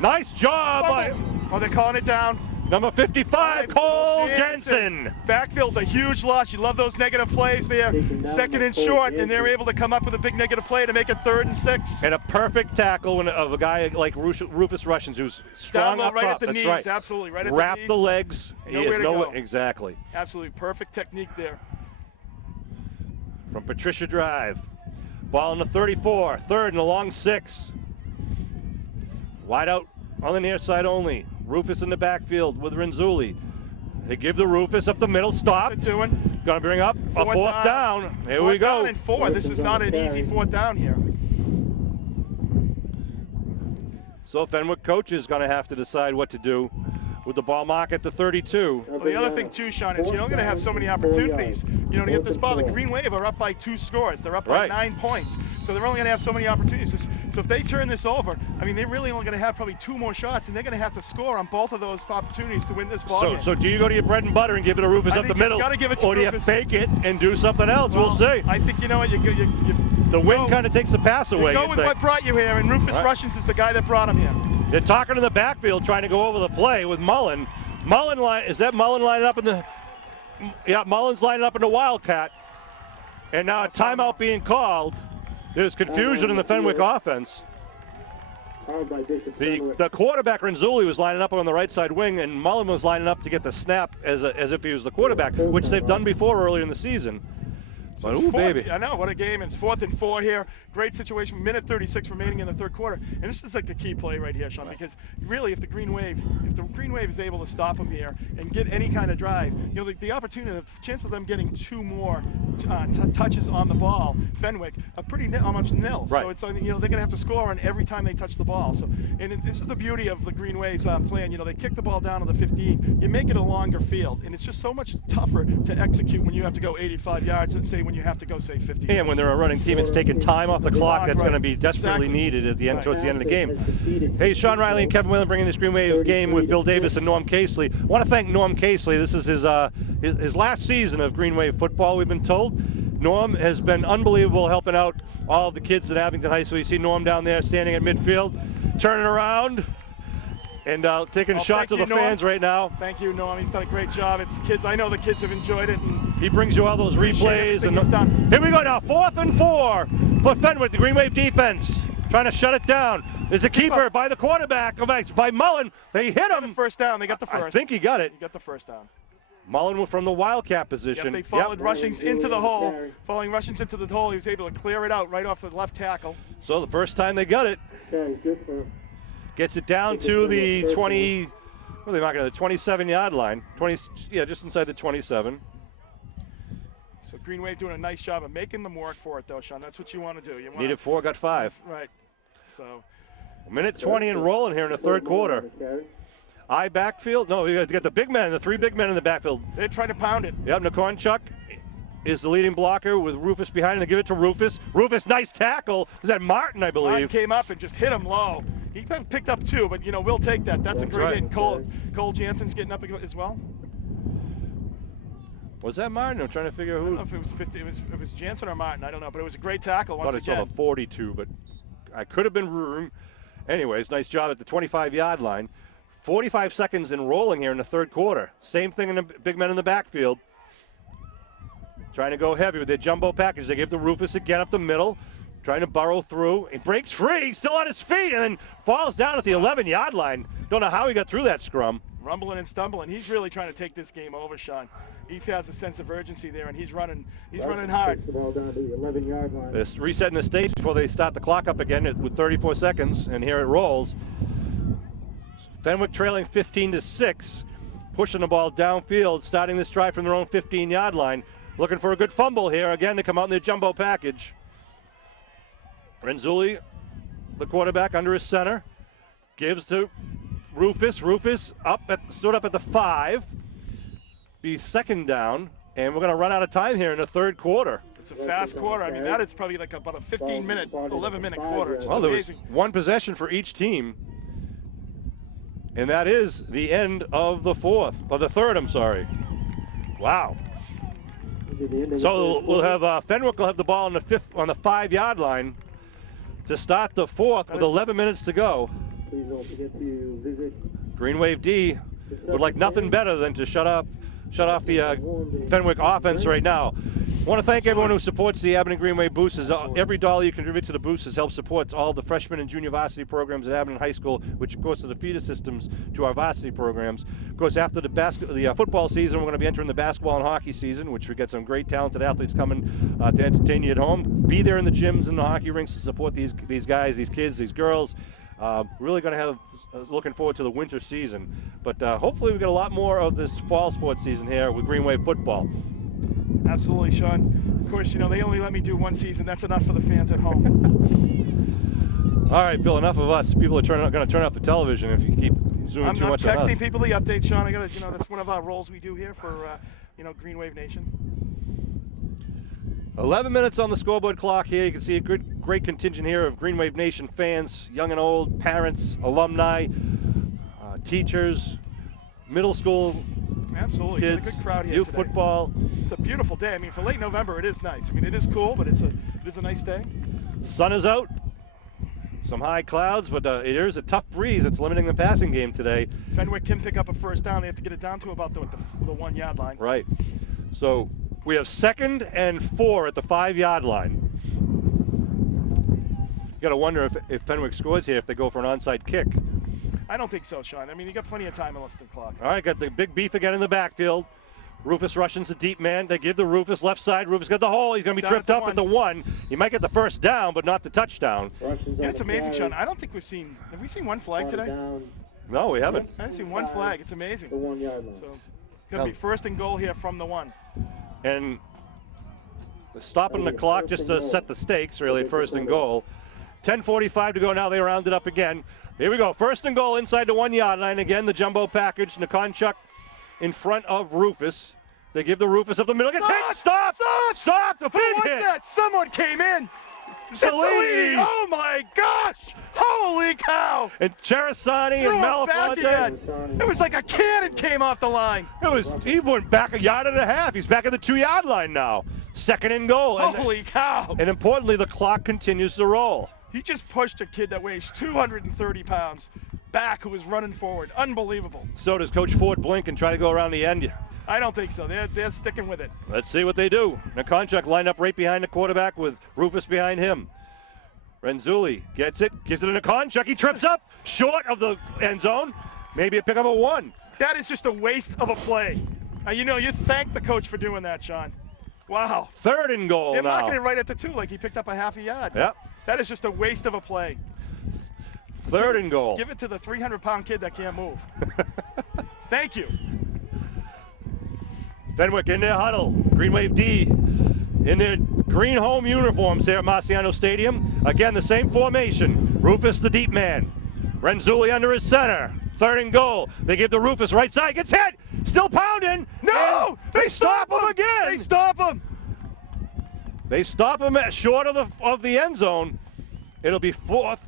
Nice job by, they're calling it down. number 55, Cole Jensen. Backfield, a huge loss. You love those negative plays there. Second and short, and they're able to come up with a big negative play to make it 3rd and 6. And a perfect tackle of a guy like Rufus Rushins, who's strong up right top. at the That's knees, right. absolutely, right at Wrap the knees. the legs. Nowhere to go. Exactly. Absolutely perfect technique there. From Patricia Drive. Ball in the 34, 3rd and a long 6. Wide out on the near side only. Rufus in the backfield with Renzulli. They give the Rufus up the middle, stop. Doing? Gonna bring up a fourth down. Here we go. 4th and 4. This is not an easy 4th down here. So Fenwick coach is gonna have to decide what to do with the ball mark at the 32. Well, the other thing too, Sean, is you're not going to have so many opportunities, to get this ball. The Green Wave are up by 2 scores. They're up by 9 points. So they're only going to have so many opportunities. So if they turn this over, I mean, they're really only going to have probably 2 more shots, and they're going to have to score on both of those opportunities to win this ball game. So do you go to your bread and butter and give it to Rufus up the middle? Gotta give it to or do you Rufus. fake it and do something else? We'll see. I think, you know what, The wind kind of takes the pass away. Go with what brought you here, and Rufus Rushins is the guy that brought him here. They're talking in the backfield, trying to go over the play with Mullen. Mullen lining up in the? Yeah, Mullen's lining up in the Wildcat. And now a timeout being called. There's confusion in the Fenwick offense. The quarterback, Renzulli, was lining up on the right side wing, and Mullen was lining up to get the snap as if he was the quarterback, which they've done before earlier in the season. But, ooh, baby. I know, what a game. It's 4th and 4 here. Great situation. Minute 36 remaining in the third quarter. And this is like a key play right here, Sean, because really if the Green Wave is able to stop them here and get any kind of drive, the opportunity, the chance of them getting 2 more touches on the ball, Fenwick, are pretty almost nil. Right. So it's they're going to have to score on every time they touch the ball. So, and this is the beauty of the Green Waves plan. They kick the ball down to the 15. You make it a longer field, and it's just so much tougher to execute when you have to go 85 yards than say when you have to go, say, 50 yards. And when they're a running team, it's taking time off the clock that's going to be desperately needed at the end, towards the end of the game. Hey, Sean Riley and Kevin Whalen bringing this Green Wave game with Bill Davis and Norm Casely. I want to thank Norm Casely. This is his last season of Green Wave football, we've been told. Norm has been unbelievable helping out all of the kids at Abington High School. You see Norm down there standing at midfield, turning around and taking shots of the fans right now. Thank you, Norm. He's done a great job. It's kids. I know the kids have enjoyed it. And he brings you all those replays. And he's done. Here we go now, 4th and 4 for Fenwick, the Green Wave defense. Trying to shut it down. There's a keeper by the quarterback, by Mullen. They hit him. First down. They got the first. I think he got it. He got the first down. Mullen from the Wildcat position. Yep, they followed Rushings into the hole. Following Rushings into the hole, he was able to clear it out right off the left tackle. So the first time they got it. Gets it down to the 20, what are they marking, the 27-yard line. Just inside the 27. So Green Wave doing a nice job of making them work for it, though, Sean. That's what you want to do. You needed 4, got 5. Right. So. Minute 20 and rolling here in the third quarter. I backfield. No, you got the big men, the 3 big men in the backfield. They're trying to pound it. Yep, Nakornchuk is the leading blocker with Rufus behind him. They give it to Rufus. Rufus, nice tackle. Is that Martin, I believe? Martin came up and just hit him low. He picked up 2, but we'll take that. That's a great hit. Cole Jansen's getting up as well. Was that Martin? I'm trying to figure who. I don't know if it was 50. It was Jansen or Martin. I don't know, but it was a great tackle once again. I thought I saw the 42, but I could have been wrong. Anyways, nice job at the 25-yard line. 45 seconds and rolling here in the third quarter. Same thing in the big men in the backfield. Trying to go heavy with their jumbo package. They give the Rufus again up the middle. Trying to burrow through. He breaks free, still on his feet, and then falls down at the 11-yard line. Don't know how he got through that scrum. Rumbling and stumbling. He's really trying to take this game over, Sean. He has a sense of urgency there, and he's running hard. The ball down to the 11-yard line. They're resetting the stakes before they start the clock up again with 34 seconds, and here it rolls. Fenwick trailing 15-6, pushing the ball downfield, starting this drive from their own 15-yard line. Looking for a good fumble here, again, to come out in their jumbo package. Renzulli, the quarterback, under his center. gives to Rufus. Rufus stood up at the 5. Be second down, and we're going to run out of time here in the third quarter. It's a fast quarter. I mean, that is probably like about a 15-minute, 11-minute quarter. Just well, there was amazing. one possession for each team, and that is the end of the third. I'm sorry. Wow. So we'll have Fenwick will have the ball on the 5-yard line to start the fourth with 11 minutes to go. Green Wave D would like nothing better than to shut off the Fenwick offense right now. I want to thank everyone who supports the Abington Green Wave Boosters. Every dollar you contribute to the Boosters helps support all the freshman and junior varsity programs at Abington High School, which of course are the feeder systems to our varsity programs. Of course, after the football season, we're going to be entering the basketball and hockey season, which we get some great talented athletes coming to entertain you at home. Be there in the gyms and the hockey rinks to support these guys, these kids, these girls. Really going to have looking forward to the winter season, but hopefully we get a lot more of this fall sports season here with Green Wave football. Absolutely, Sean. Of course, you know, they only let me do one season. That's enough for the fans at home. All right, Bill, enough of us. People are going to turn off the television if you keep zooming too much on us. I'm texting people the updates, Sean. That's one of our roles we do here for, Green Wave Nation. 11 minutes on the scoreboard clock here. You can see a great contingent here of Green Wave Nation fans, young and old, parents, alumni, teachers, middle school Absolutely. kids, Got a good crowd here youth today. football. It's a beautiful day. I mean, for late November, it is nice. I mean, it is cool, but it is a nice day. Sun is out. Some high clouds, but it is a tough breeze. It's limiting the passing game today. Fenwick can pick up a first down. They have to get it down to about the 1-yard line. Right. So we have 2nd and 4 at the 5-yard line. You got to wonder if Fenwick scores here if they go for an onside kick. I don't think so, Sean. I mean, you got plenty of time left in the clock. All right, got the big beef again in the backfield. Rufus Russian's the deep man. They give the Rufus left side. Rufus got the hole. He's going to be tripped up at the 1. He might get the first down, but not the touchdown. It's amazing, Sean. I don't think have we seen one flag today? No, we haven't. I haven't seen one flag. It's amazing. The 1-yard line. So it's going to be 1st and goal here from the 1. And stopping the clock just to set the stakes, really, at 1st and goal. 10:45 to go now. They round it up again. Here we go. 1st and goal inside the 1-yard line. Again, the jumbo package. Nakonchuk in front of Rufus. They give the Rufus up the middle. Gets hit. Stop! Stop! The big hit. That? Someone came in. Salini. Oh my gosh! Holy cow! And Cherisani and Malafonte. It was like a cannon came off the line. He went back 1.5 yards. He's back at the 2-yard line now. 2nd and goal. Holy cow! And importantly, the clock continues to roll. He just pushed a kid that weighs 230 pounds back who was running forward. Unbelievable. So does Coach Ford blink and try to go around the end? I don't think so. They're sticking with it. Let's see what they do. Nakonchuk lined up right behind the quarterback with Rufus behind him. Renzulli gets it, gives it to Nakonchuk. He trips up short of the end zone. Maybe a pickup of 1. That is just a waste of a play. You thank the coach for doing that, Sean. Wow. 3rd and goal They're now. marking it right at the 2 like he picked up a 1/2 yard. Yep. That is just a waste of a play. 3rd and goal. Give it to the 300-pound kid that can't move. Thank you. Fenwick in their huddle. Green Wave D in their green home uniforms here at Marciano Stadium. Again, the same formation. Rufus the deep man. Renzulli under his center. 3rd and goal. They give the Rufus right side. Gets hit. Still pounding. No! They stop him again. They stop him. They stop him short of the end zone. It'll be 4th.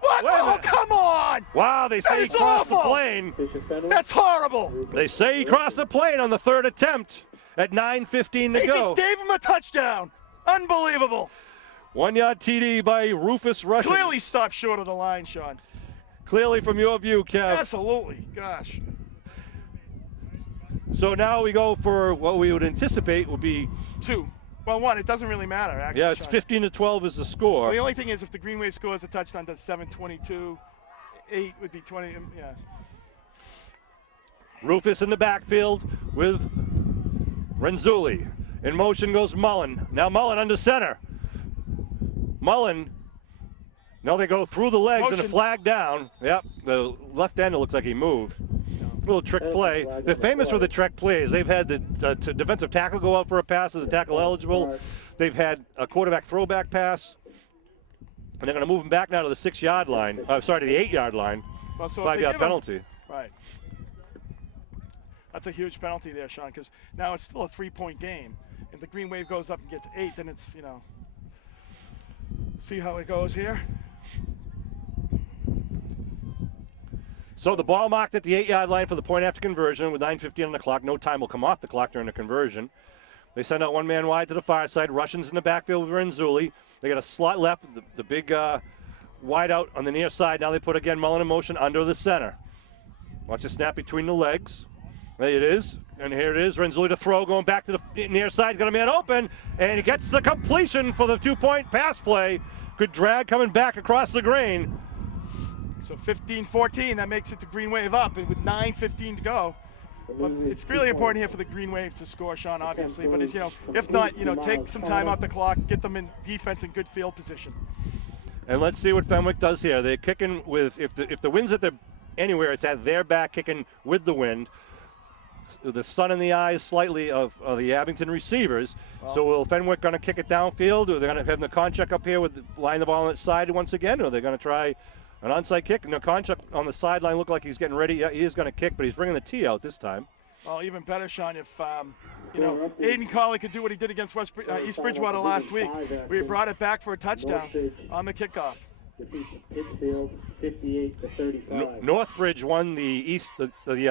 What? Oh, come on! Wow, they say he crossed the plane. That's horrible. They say he crossed the plane on the 3rd attempt at 9:15 to They go. just gave him a touchdown. Unbelievable. 1-yard TD by Rufus Russian. Clearly stopped short of the line, Sean. Clearly from your view, Kev. Absolutely. Gosh. So now we go for what we would anticipate will be 2. Well, 1. It doesn't really matter, actually. Yeah, it's Sean. 15-12 is the score. Well, the only thing is if the Green Wave scores a touchdown, that's 7-22. 8 would be 20. Yeah. Rufus in the backfield with Renzulli. In motion goes Mullen. Now Mullen under center. Mullen. No, they go through the legs and a flag down. Yep, the left end, it looks like he moved. Little trick play. They're famous for the trick plays. They've had the defensive tackle go out for a pass as a tackle eligible. They've had a quarterback throwback pass. And they're going to move him back now to the 6-yard line. Sorry, to the 8-yard line. Well, so if they 5-yard give him- penalty. Right. That's a huge penalty there, Sean, because now it's still a 3-point game. If the Green Wave goes up and gets 8, then it's, see how it goes here. So the ball marked at the 8-yard line for the point after conversion with 9:15 on the clock. No time will come off the clock during the conversion. They send out one man wide to the far side. Russians in the backfield with Renzulli. They got a slot left, the big wide out on the near side. Now they put again Mullen in motion under the center. Watch a snap between the legs. There it is. And here it is. Renzulli to throw, going back to the near side. Got a man open. And he gets the completion for the 2-point pass play. Good drag coming back across the grain. So 15-14, that makes it the Green Wave up, and with 9:15 to go. Well, it's really important here for the Green Wave to score, Sean, obviously. But if not, take some time off the clock, get them in defense in good field position. And let's see what Fenwick does here. They're kicking with, if the wind's at anywhere, it's at their back, kicking with the wind. The sun in the eyes slightly of the Abington receivers. So will Fenwick going to kick it downfield, or they're going to have Nakonchuk up here with line the ball on its side once again, or they're going to try an onside kick? Nakonchuk on the sideline looked like he's getting ready. Yeah, he is going to kick, but he's bringing the tee out this time. Well, even better, Sean, if Aiden Colley could do what he did against East Bridgewater last week. We brought it back for a touchdown on the kickoff. Pittsfield 58-35. Northbridge won the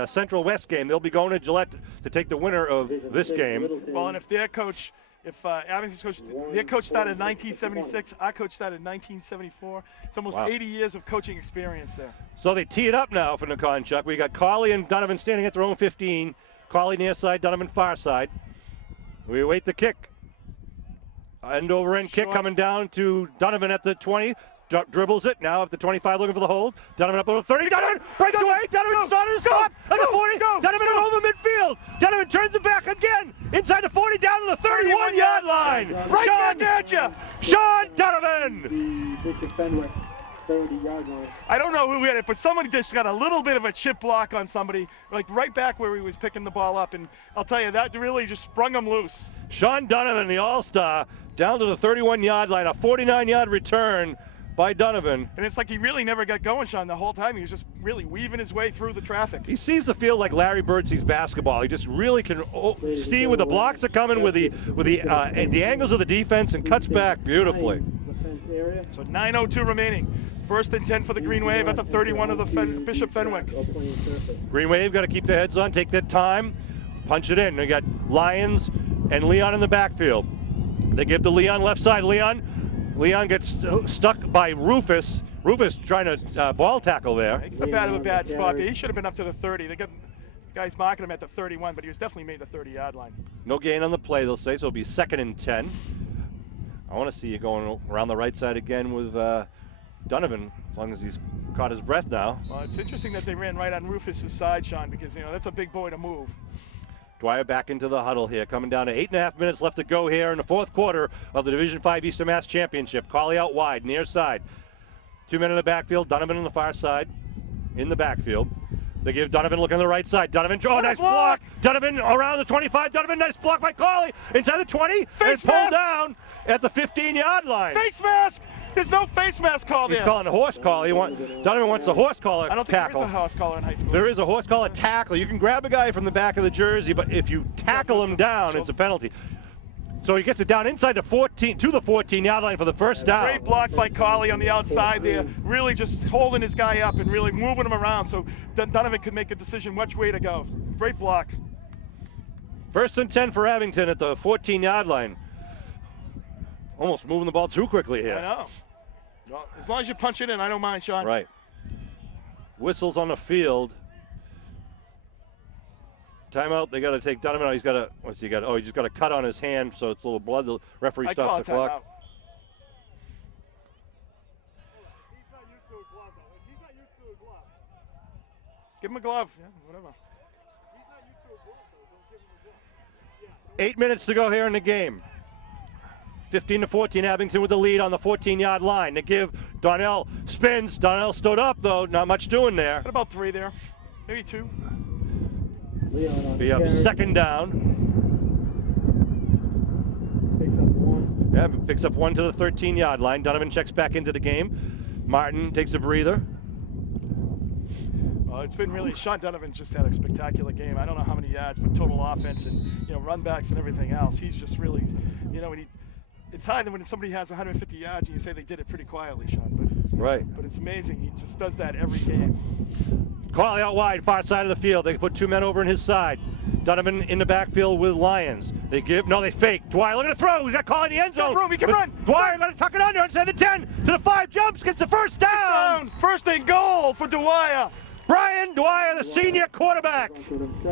Central West game. They'll be going to Gillette to take the winner of this game. Well, and if their coach, Abington's coach, their coach started in 1976, our coach started in 1974. It's almost 80 years of coaching experience there. So they tee it up now for Nakonchuk. We got Colley and Donovan standing at their own 15. Colley near side, Donovan far side. We await the kick. End over end kick coming down to Donovan at the 20. Dribbles it now at the 25, looking for the hold. Donovan up over 30. Donovan breaks away. Donovan started to stop at the 40. Donovan over midfield. Donovan turns it back again inside the 40, down to the 31-yard line. Right back at you. Sean Donovan. The Bishop Fenwick 30-yard line. I don't know who hit it, but somebody just got a little bit of a chip block on somebody, like right back where he was picking the ball up. And I'll tell you, that really just sprung him loose. Sean Donovan, the all-star, down to the 31-yard line. A 49-yard return by Donovan. And it's like he really never got going, Sean, the whole time. He was just really weaving his way through the traffic. He sees the field like Larry Bird sees basketball. He just really can see where the blocks are coming, with the angles of the defense, and cuts back beautifully. So 9:02 remaining. 1st and 10 for the Green Wave at the 31 of the Bishop Fenwick. Green Wave got to keep their heads on, take their time, punch it in. They got Lyons and Leon in the backfield. They give to Leon left side. Leon gets stuck by Rufus. Rufus trying to ball tackle there. He's a bad spot. He should have been up to the 30. They got guys marking him at the 31, but he was definitely made the 30-yard line. No gain on the play, they'll say, so it'll be 2nd and 10. I want to see you going around the right side again with Donovan, as long as he's caught his breath now. Well, it's interesting that they ran right on Rufus's side, Sean, because that's a big boy to move. Dwyer back into the huddle here, coming down to 8.5 minutes left to go here in the 4th quarter of the Division 5 Eastern Mass Championship. Colley out wide, near side. 2 men in the backfield, Donovan on the far side, in the backfield. They give Donovan look on the right side. Donovan, nice block. Donovan around the 25. Donovan, nice block by Colley. Inside the 20, and pulled down at the 15-yard line. Face mask! There's no face mask call there. He's calling a horse collar. Donovan wants the horse collar tackle. I don't think there is a horse collar in high school. There is a horse collar tackle. You can grab a guy from the back of the jersey, but if you tackle him down, it's a penalty. So he gets it down inside the 14 to the 14-yard line for the first down. Great block by Colley on the outside there, really just holding his guy up and really moving him around so Donovan could make a decision which way to go. Great block. 1st and 10 for Abington at the 14-yard line. Almost moving the ball too quickly here. I know. Well, as long as you punch it in, I don't mind, Sean. Right. Whistles on the field. Timeout. They got to take Donovan out. He's got a, what's he got? Oh, he just got a cut on his hand, so it's a little blood. The referee stops the clock. Timeout. He's not used to a glove, though. If he's not used to a glove. Give him a glove. Yeah, whatever. He's not used to a glove, though. Don't give him a glove. Yeah. 8 minutes to go here in the game. 15-14, Abington with the lead on the 14-yard line. They give Donnell spins. Donnell stood up, though. Not much doing there. Got about 3 there. Maybe 2. Be up 2nd down. Picks up 1. Yeah, Yeah, picks up one to the 13-yard line. Donovan checks back into the game. Martin takes a breather. It's been really, Sean Donovan just had a spectacular game. I don't know how many yards, but total offense and, run backs and everything else. He's just really, it's hard when somebody has 150 yards and you say they did it pretty quietly, Sean. But it's amazing. He just does that every game. Qualley out wide, far side of the field. They put 2 men over in his side. Donovan in the backfield with Lyons. They fake. Dwyer looking to throw. He's got Qualley in the end zone. He can run. Dwyer going to tuck it under inside the 10 to the 5, jumps, gets the first down. First and goal for Dwyer. Brian Dwyer, the senior quarterback.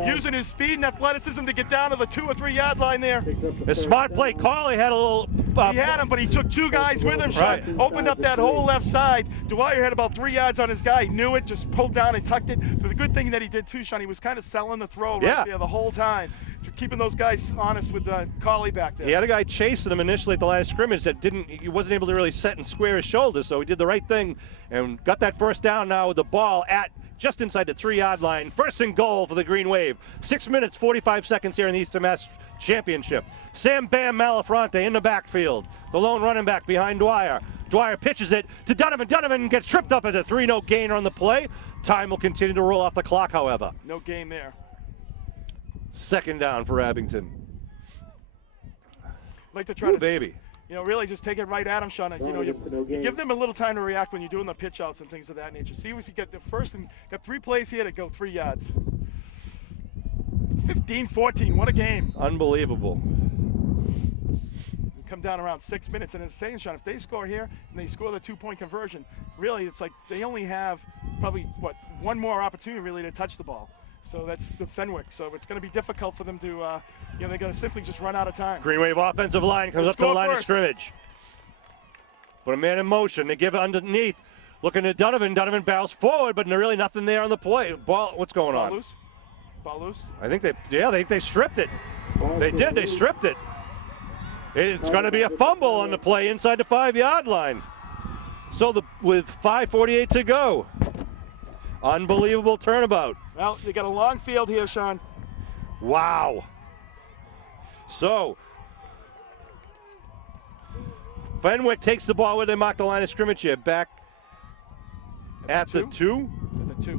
Using his speed and athleticism to get down to the 2 or 3 yard line there. A smart play. Qualley had a little... he had him, but he took 2 guys with him. Right. Opened up that whole left side. Dwyer had about 3 yards on his guy. He knew it, just pulled down and tucked it. But the good thing that he did too, Sean, he was kind of selling the throw right there the whole time. Keeping those guys honest with Qualley back there. He had a guy chasing him initially at the line of scrimmage that he wasn't able to really set and square his shoulders, so he did the right thing and got that first down now with the ball at just inside the 3-yard line. First and goal for the Green Wave. 6 minutes, 45 seconds here in the Eastern Mass Championship. Sam Bam Malafronte in the backfield. The lone running back behind Dwyer. Dwyer pitches it to Donovan. Donovan gets tripped up at a 3-no gain on the play. Time will continue to roll off the clock, however. No gain there. Second down for Abington. Like to try to baby. Really just take it right at him, Sean. You give them a little time to react when you're doing the pitch outs and things of that nature. See if you get the first and got 3 plays here to go 3 yards. 15-14, what a game. Unbelievable. Come down around 6 minutes, and it's saying, Sean, if they score here and they score the 2-point conversion, really it's like they only have probably, one more opportunity really to touch the ball. So that's the Fenwick. So it's going to be difficult for them to, they're going to simply just run out of time. Green Wave offensive line comes up to the line of scrimmage. Put a man in motion. They give it underneath. Looking at Donovan. Donovan barrels forward, but really nothing there on the play. Ball. What's going on? Loose. Ball loose. I think they stripped it. They did. They stripped it. It's going to be a fumble on the play inside the 5-yard line. So with 5:48 to go. Unbelievable turnabout. Well, they got a long field here, Sean. Wow. So, Fenwick takes the ball where they mark the line of scrimmage here. Back at the 2. At the 2.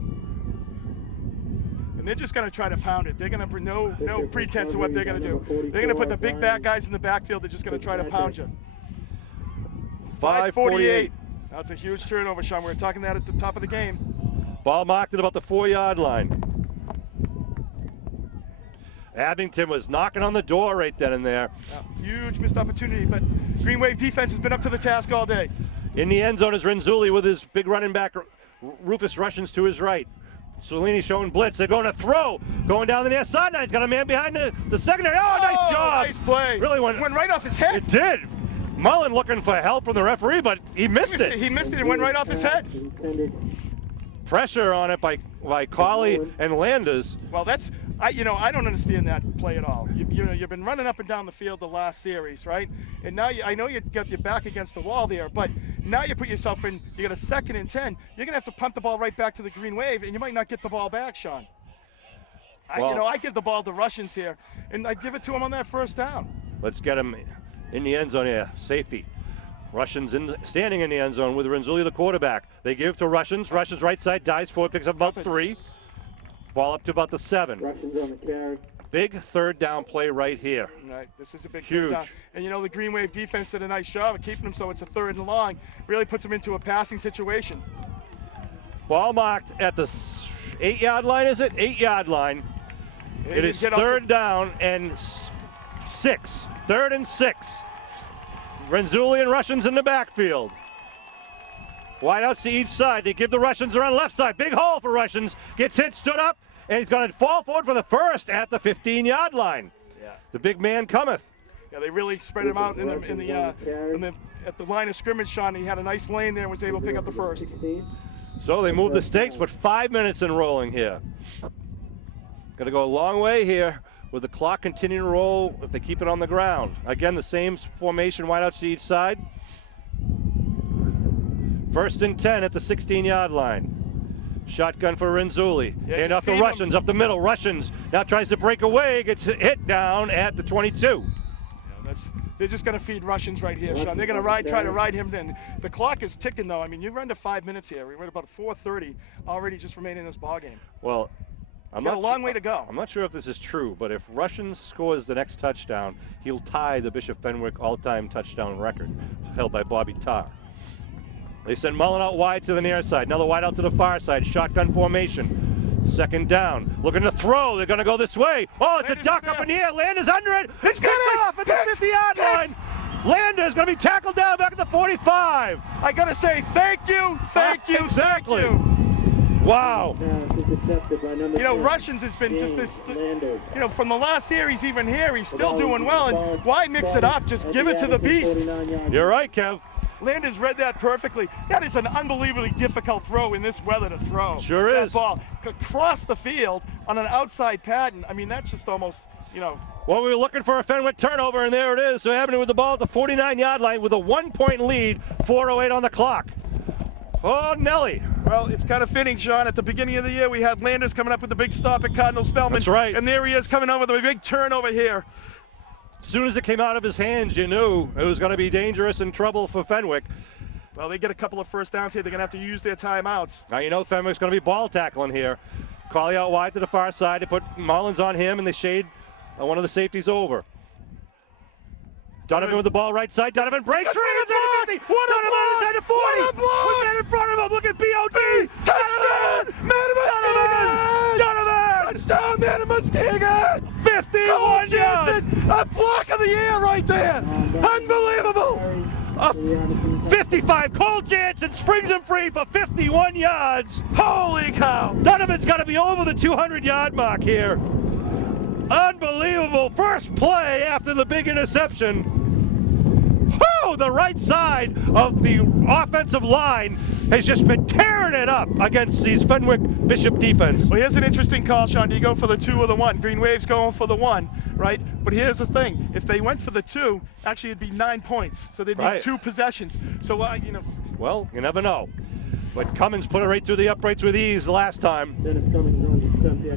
And they're just going to try to pound it. They're going to no pretense of what they're going to do. They're going to put the big back guys in the backfield. They're just going to try to pound you. 5:48. That's a huge turnover, Sean. We were talking that at the top of the game. Ball marked at about the 4-yard line. Abington was knocking on the door right then and there. Huge missed opportunity, but Green Wave defense has been up to the task all day. In the end zone is Renzulli with his big running back, Rufus Russians to his right. Solini showing blitz. They're going to throw. Going down the near sideline. He's got a man behind the secondary. Oh, nice job. Nice play. Really went right off his head. It did. Mullen looking for help from the referee, but he missed it. He missed it. It went right off his head. Pressure on it by Qualley and Landers. Well, I don't understand that play at all. You've been running up and down the field the last series, right? And now I know you got your back against the wall there, but now you put yourself in. You got a 2nd and 10. You're gonna have to punt the ball right back to the Green Wave, and you might not get the ball back, Sean. I give the ball to Russians here, and I give it to him on that first down. Let's get him in the end zone here. Safety. Russians standing in the end zone with Renzulli, the quarterback. They give to Russians. Russians right side, dives forward, picks up about 3. Ball up to about the 7. Russians on the carry. Big 3rd down play right here. Right, this is a big huge. 3rd down. And the Green Wave defense did a nice job of keeping them so it's a 3rd and long. Really puts them into a passing situation. Ball marked at the 8-yard line, is it? 8-yard line. It is 3rd down and 6. 3rd and 6. Renzulli and Russians in the backfield. Wideouts to each side. They give the Russians around left side. Big hole for Russians. Gets hit, stood up, and he's going to fall forward for the first at the 15-yard line. Yeah. The big man cometh. Yeah, they really spread him out at the line of scrimmage, Sean. He had a nice lane there and was able to pick up the first. So they move the stakes, but 5 minutes in rolling here. Got to go a long way here with the clock continuing to roll if they keep it on the ground. Again, the same formation, wideouts to each side. 1st and 10 at the 16-yard line. Shotgun for Renzulli. And off the Russians, up the middle. Russians now tries to break away, gets hit down at the 22. They're just going to feed Russians right here, Sean. They're going to try to ride him in. The clock is ticking, though. I mean, you've run to 5 minutes here. We're at about 4:30 already just remaining in this ball game. Well, I'm got not a long way to go. I'm not sure if this is true, but if Russians scores the next touchdown, he'll tie the Bishop Fenwick all-time touchdown record held by Bobby Tarr. They send Mullen out wide to the near side. Another wide out to the far side. Shotgun formation. Second down. Looking to throw. They're going to go this way. Oh, it's a duck up in the air. Lander's under it. It's kicked off at the 50-yard line. Lander's going to be tackled down back at the 45. I got to say thank you, Exactly. thank you. Wow. You know, Russians has been just this, you know, from the last series even here, he's still doing well. And why mix it up? Just give it to the beast. You're right, Kev. Landers read that perfectly. That is an unbelievably difficult throw in this weather to throw. Sure that is. Ball across the field on an outside pattern. I mean, that's just almost, you know. Well, we were looking for a Fenwick turnover, and there it is. So Abington with the ball at the 49-yard line with a 1-point lead, 4:08 on the clock. Oh, Nelly. Well, it's kind of fitting, Sean. At the beginning of the year, we had Landers coming up with the big stop at Cardinal Spellman. That's right. And there he is coming over the big turnover here. As soon as it came out of his hands, you knew it was going to be dangerous and trouble for Fenwick. Well, they get a couple of first downs here. They're going to have to use their timeouts. Now you know Fenwick's going to be ball tackling here. Collie out wide to the far side. They put Mullins on him, and they shade one of the safeties over. Donovan with the ball right side. Donovan breaks through inside the 50. Donovan inside the 40. With men in front of him. Look at B.O.D. Donovan! Donovan! Touchdown, man of Muskegon! 51 yards! A block of the year right there! Unbelievable! 55. Cole Jansen springs him free for 51 yards. Holy cow! Donovan's got to be over the 200-yard mark here. Unbelievable. First play after the big interception. Oh, the right side of the offensive line has just been tearing it up against these Fenwick Bishop defense. Well, here's an interesting call, Sean. Do you go for the 2 or the 1? Green Wave's going for the 1, right? But here's the thing. If they went for the 2, actually it'd be 9 points. So they'd be 2 possessions. So, you know. Well, you never know. But Cummins put it right through the uprights with ease last time.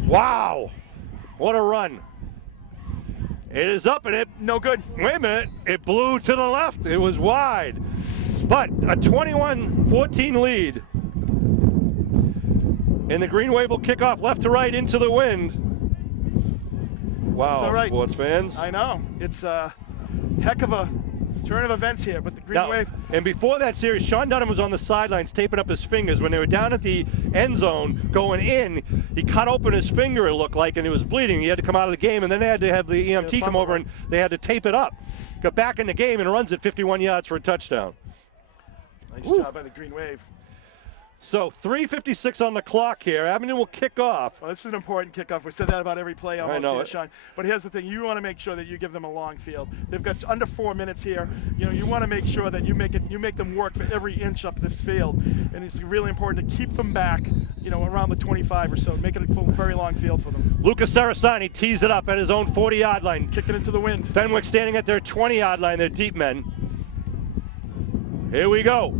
Wow. What a run. It is up and it, no good. Wait a minute, it blew to the left. It was wide. But a 21-14 lead. And the Green Wave will kick off left to right into the wind. Wow, all right. Sports fans. I know. It's a heck of a turn of events here, but the Green Wave. And before that series, Sean Dunham was on the sidelines taping up his fingers. When they were down at the end zone going in, he cut open his finger, it looked like, and it was bleeding. He had to come out of the game, and then they had to have the EMT come over, and they had to tape it up. Got back in the game and runs it 51 yards for a touchdown. Nice job by the Green Wave. So 3:56 on the clock here. Abington will kick off. Well, this is an important kickoff. We said that about every play almost know here, it. Sean. But here's the thing. You want to make sure that you give them a long field. They've got under 4 minutes here. You know, you want to make sure that you make them work for every inch up this field. And it's really important to keep them back, you know, around the 25 or so. Make it a very long field for them. Lucas Sarasani tees it up at his own 40-yard line. Kick it into the wind. Fenwick standing at their 20-yard line, their deep men. Here we go.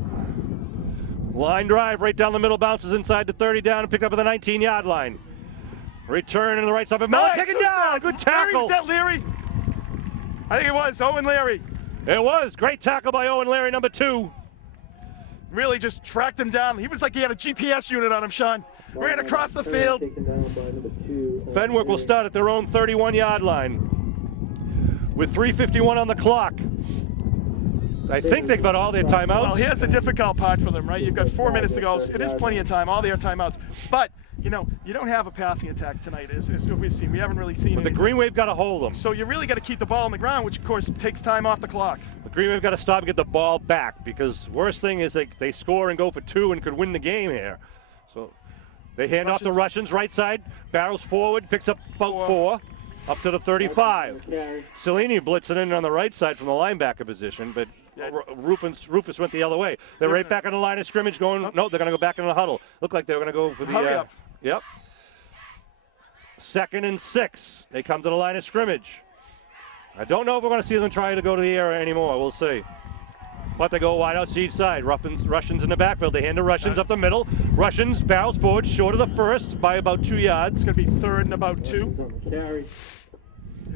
Line drive right down the middle, bounces inside the 30 down and picked up at the 19-yard line. Return in the right side, but Mellon taken down. Good tackle. Was that Leary? I think it was Owen Leary. It was. Great tackle by Owen Leary, number 2. Really just tracked him down. He was like he had a GPS unit on him, Sean. Ran across the field. Fenwick will start at their own 31-yard line with 3:51 on the clock. I think they've got all their timeouts. Well, here's the difficult part for them, right? You've got 4 minutes to go. It is plenty of time, all their timeouts. But, you know, you don't have a passing attack tonight, as we've seen. We haven't really seen But the anything. Green Wave got to hold them. So you really got to keep the ball on the ground, which, of course, takes time off the clock. The Green Wave got to stop and get the ball back, because worst thing is they score and go for 2 and could win the game here. So they hand off to Russians, right side, barrels forward, picks up about 4. Up to the 35. Cellini blitzing in on the right side from the linebacker position, but Rufus went the other way. They're right back on the line of scrimmage going, no, they're going to go back into the huddle. Looked like they were going to go for the, Hurry up. Yep. 2nd and 6. They come to the line of scrimmage. I don't know if we're going to see them try to go to the air anymore. We'll see. But they go wide out each side. Russians in the backfield. They hand to Russians up the middle. Russians barrels forward, short of the first by about 2 yards. It's going to be 3rd and about 2.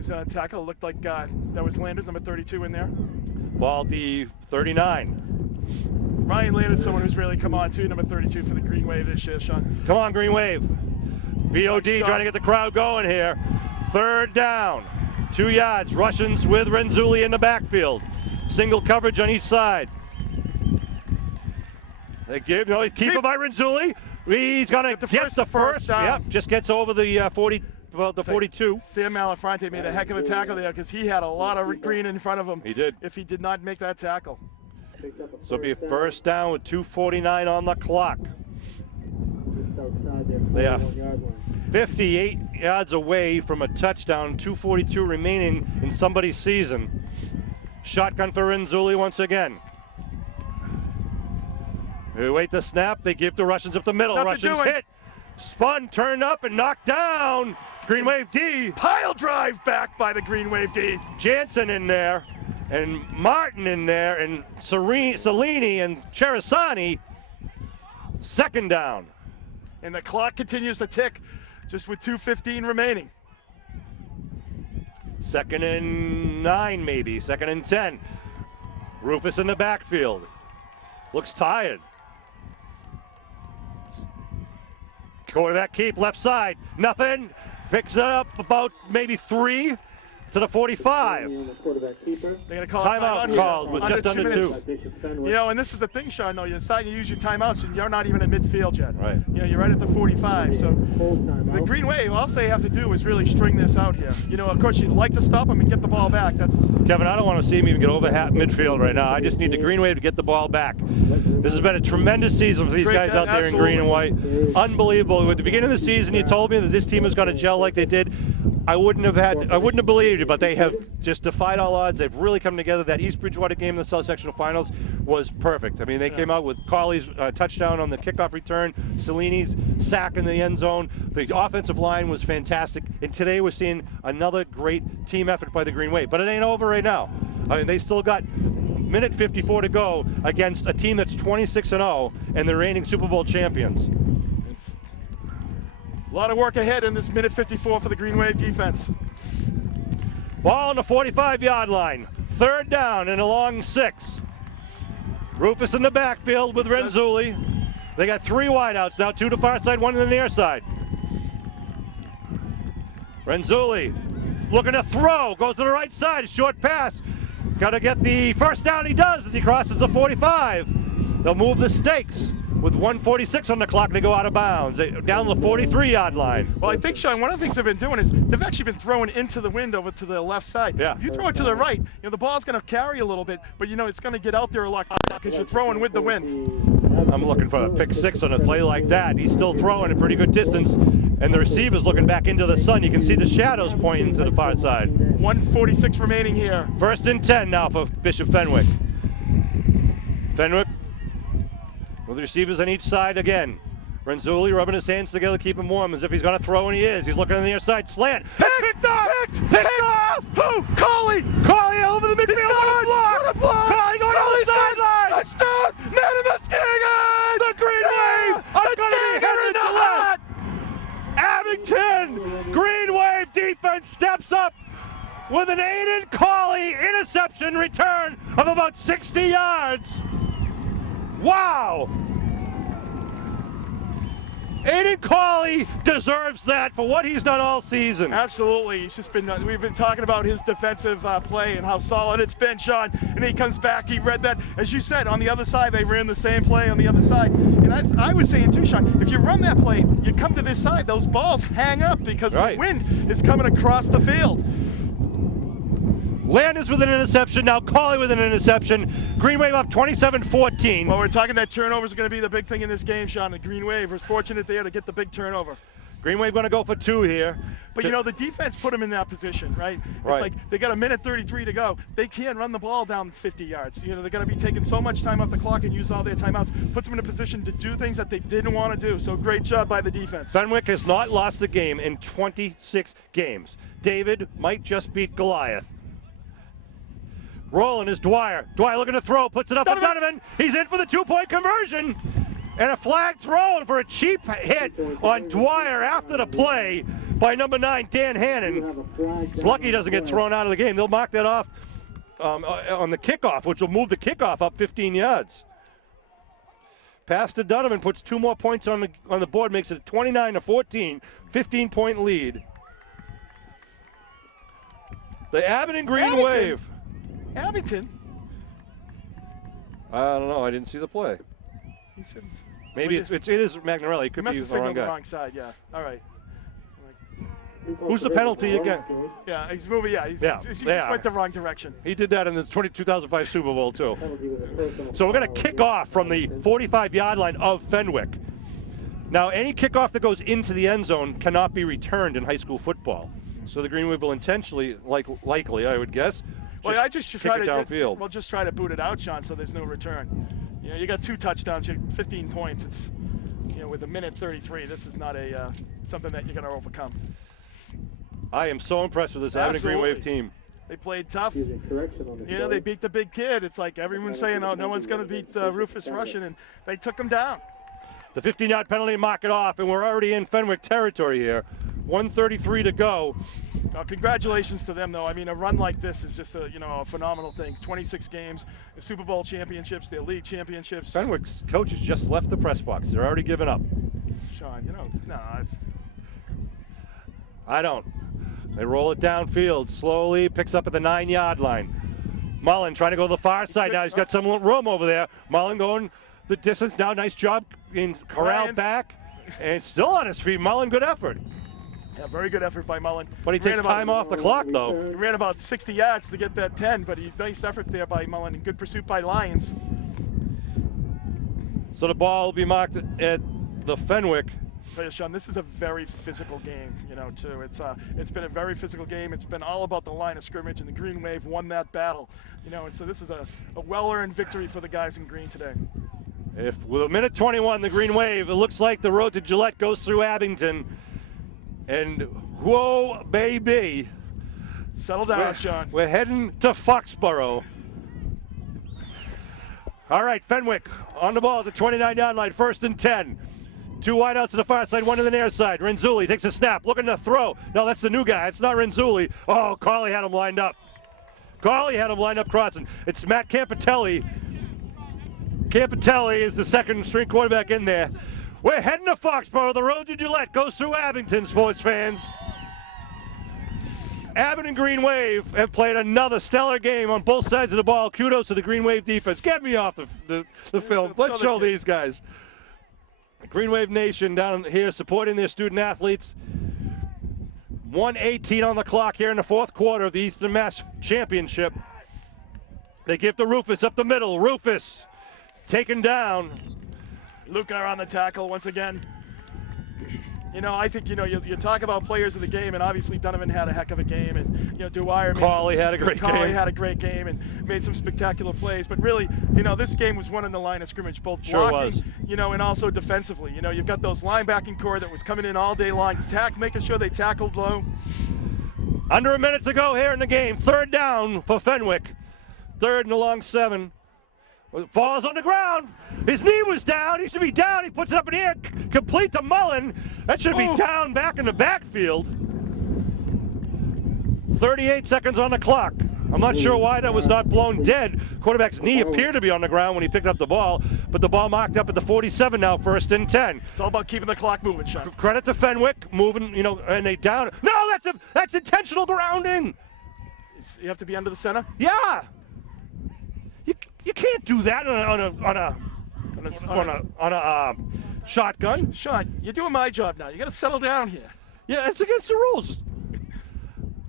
Who's on tackle? Looked like that was Landers, number 32 in there. Ball at the 39. Ryan Landers, someone who's really come on too, number 32 for the Green Wave this year, Sean. Come on, Green Wave. BOD trying to get the crowd going here. 3rd down, 2 yards. Russians with Renzulli in the backfield. Single coverage on each side. They keep it by Renzulli. He's going to get the first down. Yep, just gets over the 42. Sam Malafronte made a heck of a tackle there because he had a lot of green in front of him. He did. If he did not make that tackle. So it'll be a 1st down with 2:49 on the clock. They are 58 yards away from a touchdown, 2:42 remaining in somebody's season. Shotgun for Renzulli once again. They wait the snap, they give the Russians up the middle. Russians hit, spun, turned up, and knocked down. Green Wave D. Pile drive back by the Green Wave D. Jansen in there, and Martin in there, and Cellini and Cherisani. 2nd down. And the clock continues to tick, just with 2:15 remaining. 2nd and 9 maybe, 2nd and 10. Rufus in the backfield. Looks tired. Quarterback keep, left side, nothing. Picks it up about maybe 3 to the 45. They're going to call timeout called with just under 2. You know, and this is the thing, Sean, though. You're deciding to use your timeouts, and you're not even at midfield yet. Right. You know, you're right at the 45. So the Green Wave, all they have to do is really string this out here. You know, of course, you'd like to stop them and get the ball back. That's Kevin, I don't want to see him even get over midfield right now. I just need the Green Wave to get the ball back. This has been a tremendous season for these guys out there in green and white. Unbelievable. At the beginning of the season, you told me that this team was going to gel like they did. I wouldn't have believed it, but they have just defied all odds. They've really come together. That East Bridgewater game in the South Sectional Finals was perfect. I mean, they came out with Colley's touchdown on the kickoff return, Cellini's sack in the end zone. The offensive line was fantastic, and today we're seeing another great team effort by the Green Wave. But it ain't over right now. I mean, they still got minute 54 to go against a team that's 26-0 and the reigning Super Bowl champions. A lot of work ahead in this minute 54 for the Green Wave defense. Ball on the 45-yard line. 3rd down and a long 6. Rufus in the backfield with Renzulli. They got 3 wideouts now, 2 to far side, 1 to the near side. Renzulli looking to throw, goes to the right side, short pass. Got to get the 1st down, he does as he crosses the 45. They'll move the stakes. With 1:46 on the clock, they go out of bounds. Down the 43-yard line. Well, I think, Sean, one of the things they've been doing is they've actually been throwing into the wind over to the left side. Yeah. If you throw it to the right, you know, the ball's going to carry a little bit, but, you know, it's going to get out there a lot because you're throwing with the wind. I'm looking for a pick 6 on a play like that. He's still throwing a pretty good distance, and the receiver's looking back into the sun. You can see the shadows pointing to the far side. 1:46 remaining here. 1st and 10 now for Bishop Fenwick. Fenwick with the receivers on each side again. Renzulli rubbing his hands together, keep him warm as if he's going to throw, and he is. He's looking on the near side. Slant. Picked off! Who? Colley! Colley over the midfield. What a block! Colley going on the sideline! Touchdown! Minimus King! The Green Wave are going to be headed to left. Abington! Green Wave defense steps up with an Aiden Colley interception return of about 60 yards. Wow! Aiden Colley deserves that for what he's done all season. Absolutely. He's just been, we've been talking about his defensive play and how solid it's been, Sean. And he comes back, he read that, as you said, on the other side, they ran the same play on the other side. And I was saying too, Sean, if you run that play, you come to this side, those balls hang up because the wind is coming across the field. Landers with an interception, now Colley with an interception. Green Wave up 27-14. Well, we're talking that turnovers are going to be the big thing in this game, Sean. The Green Wave was fortunate there to get the big turnover. Green Wave going to go for 2 here. But, you know, the defense put them in that position, right? It's like they got a minute 33 to go. They can't run the ball down 50 yards. You know, they're going to be taking so much time off the clock and use all their timeouts. Puts them in a position to do things that they didn't want to do. So great job by the defense. Fenwick has not lost the game in 26 games. David might just beat Goliath. Rolling is Dwyer. Dwyer looking to throw, puts it up for Donovan. He's in for the 2-point conversion. And a flag thrown for a cheap hit on Dwyer after the play. by number 9, Dan Hannon. It's lucky he doesn't get thrown out of the game. They'll mark that off on the kickoff, which will move the kickoff up 15 yards. Pass to Donovan puts 2 more points on the board, makes it 29-14, 15-point lead. The Abington Green Wave. Abington? I don't know. I didn't see the play. He said, Maybe it is Magnarelli. It could be the wrong guy. the wrong side, yeah. All right. Who's the penalty again? Yeah, he's moving. Yeah, he just went the wrong direction. He did that in the 2005 Super Bowl, too. So we're going to kick off from the 45-yard line of Fenwick. Now, any kickoff that goes into the end zone cannot be returned in high school football. So the Green Wave will intentionally, likely, I would guess, I just try to downfield. We'll just try to boot it out, Sean, so there's no return. You know, you got 2 touchdowns, you have 15 points. It's, with a minute 33, this is not a something that you're going to overcome. I am so impressed with this Abington Green Wave team. They played tough. They beat the big kid. It's like everyone's saying, oh, no one's going to beat Rufus Russian, and they took him down. The 15-yard penalty, mark it off, and we're already in Fenwick territory here. 1:33 to go. Congratulations to them, though. I mean, a run like this is just a phenomenal thing. 26 games, the Super Bowl championships, their league championships. Fenwick's coaches just left the press box. They're already giving up. Sean, it's. I don't. They roll it downfield slowly, picks up at the 9-yard line. Mullen trying to go to the far side now. He's got some room over there. Mullen going the distance now. Nice job in corralled back. And still on his feet. Mullen, good effort. Yeah, very good effort by Mullen. But he takes time off the clock, though. He ran about 60 yards to get that 10, but nice effort there by Mullen. Good pursuit by Lions. So the ball will be marked at the Fenwick. But Sean, this is a very physical game, too. It's been a very physical game. It's been all about the line of scrimmage, and the Green Wave won that battle. And so this is a well-earned victory for the guys in green today. If with a minute 21, the Green Wave, it looks like the road to Gillette goes through Abington. And whoa, baby. Settle down, Sean. We're heading to Foxborough. All right, Fenwick on the ball at the 29-yard line, 1st and 10. 2 wideouts to the far side, 1 to the near side. Renzulli takes a snap, looking to throw. No, that's the new guy. It's not Renzulli. Oh, Carley had him lined up. Carley had him lined up crossing. It's Matt Campitelli. Campitelli is the second-string quarterback in there. We're heading to Foxborough. The road to Gillette goes through Abington, sports fans. Abington Green Wave have played another stellar game on both sides of the ball. Kudos to the Green Wave defense. Get me off the film. Let's show these guys. Green Wave Nation down here supporting their student athletes. 1:18 on the clock here in the 4th quarter of the Eastern Mass Championship. They give to Rufus up the middle. Rufus taken down. Luca on the tackle once again. I think, you talk about players of the game, and obviously Donovan had a heck of a game, and Dwyer had a great game and made some spectacular plays. But really, this game was won in the line of scrimmage, both blocking, and also defensively. You've got those linebacking core that was coming in all day long, making sure they tackled low. Under a minute to go here in the game. 3rd down for Fenwick. 3rd and a long 7. Falls on the ground. His knee was down. He should be down. He puts it up in the air. Complete to Mullen. That should be down back in the backfield. 38 seconds on the clock. I'm not sure why that was not blown dead. Quarterback's knee appeared to be on the ground when he picked up the ball, but the ball marked up at the 47 now, 1st and 10. It's all about keeping the clock moving, Sean. Credit to Fenwick, moving, and they down. No, that's intentional grounding. You have to be under the center? Yeah. You can't do that on a shotgun. Sean, you're doing my job now. You got to settle down here. Yeah, it's against the rules.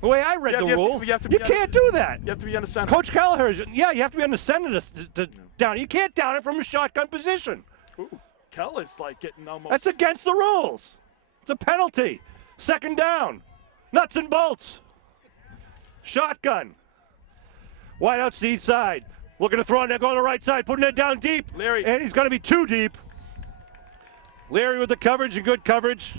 The way I read the rule, you can't do that. You have to be on the center. Coach Gallagher, you have to be on the center to down. You can't down it from a shotgun position. Ooh, Kel is like getting almost. That's against the rules. It's a penalty. 2nd down. Nuts and bolts. Shotgun. Wide out seed side. Looking to throw on there, going to the right side, putting it down deep. Larry. And he's going to be too deep. Larry with the coverage and good coverage.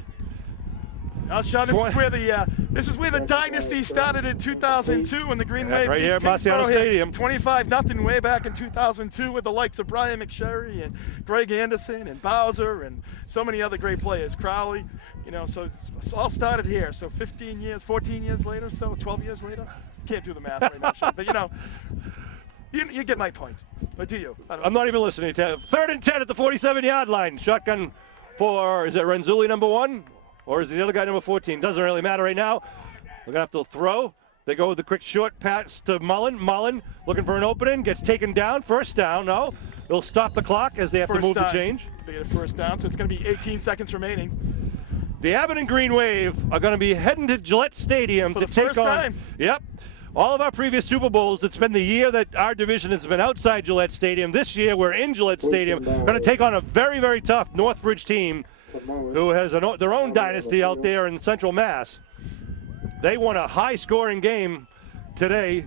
Now, Sean, this is where the This is where the dynasty started in 2002 when the Green Wave right beat here at Marciano Tingsboro here, Stadium. 25-0 way back in 2002 with the likes of Brian McSherry and Greg Anderson and Bowser and so many other great players, Crowley. You know, so it's all started here. So 15 years, 14 years later, so 12 years later. Can't do the math right now, Sean, but you know, you get my point. But do you? I'm not even listening to 3rd and 10 at the 47-yard line. Shotgun for, is it Renzulli number 1? Or is it the other guy number 14? Doesn't really matter right now. We're going to have to throw. They go with the quick short pass to Mullen. Mullen looking for an opening. Gets taken down. First down. No. They'll stop the clock as they have to move the change. They get a first down, so it's going to be 18 seconds remaining. The Abington Green Wave are going to be heading to Gillette Stadium For to the take first on. time. Yep. All of our previous Super Bowls, it's been the year that our division has been outside Gillette Stadium. This year, we're in Gillette Stadium. Going to take on a very, very tough Northbridge team who has their own dynasty out there in Central Mass. They won a high-scoring game today,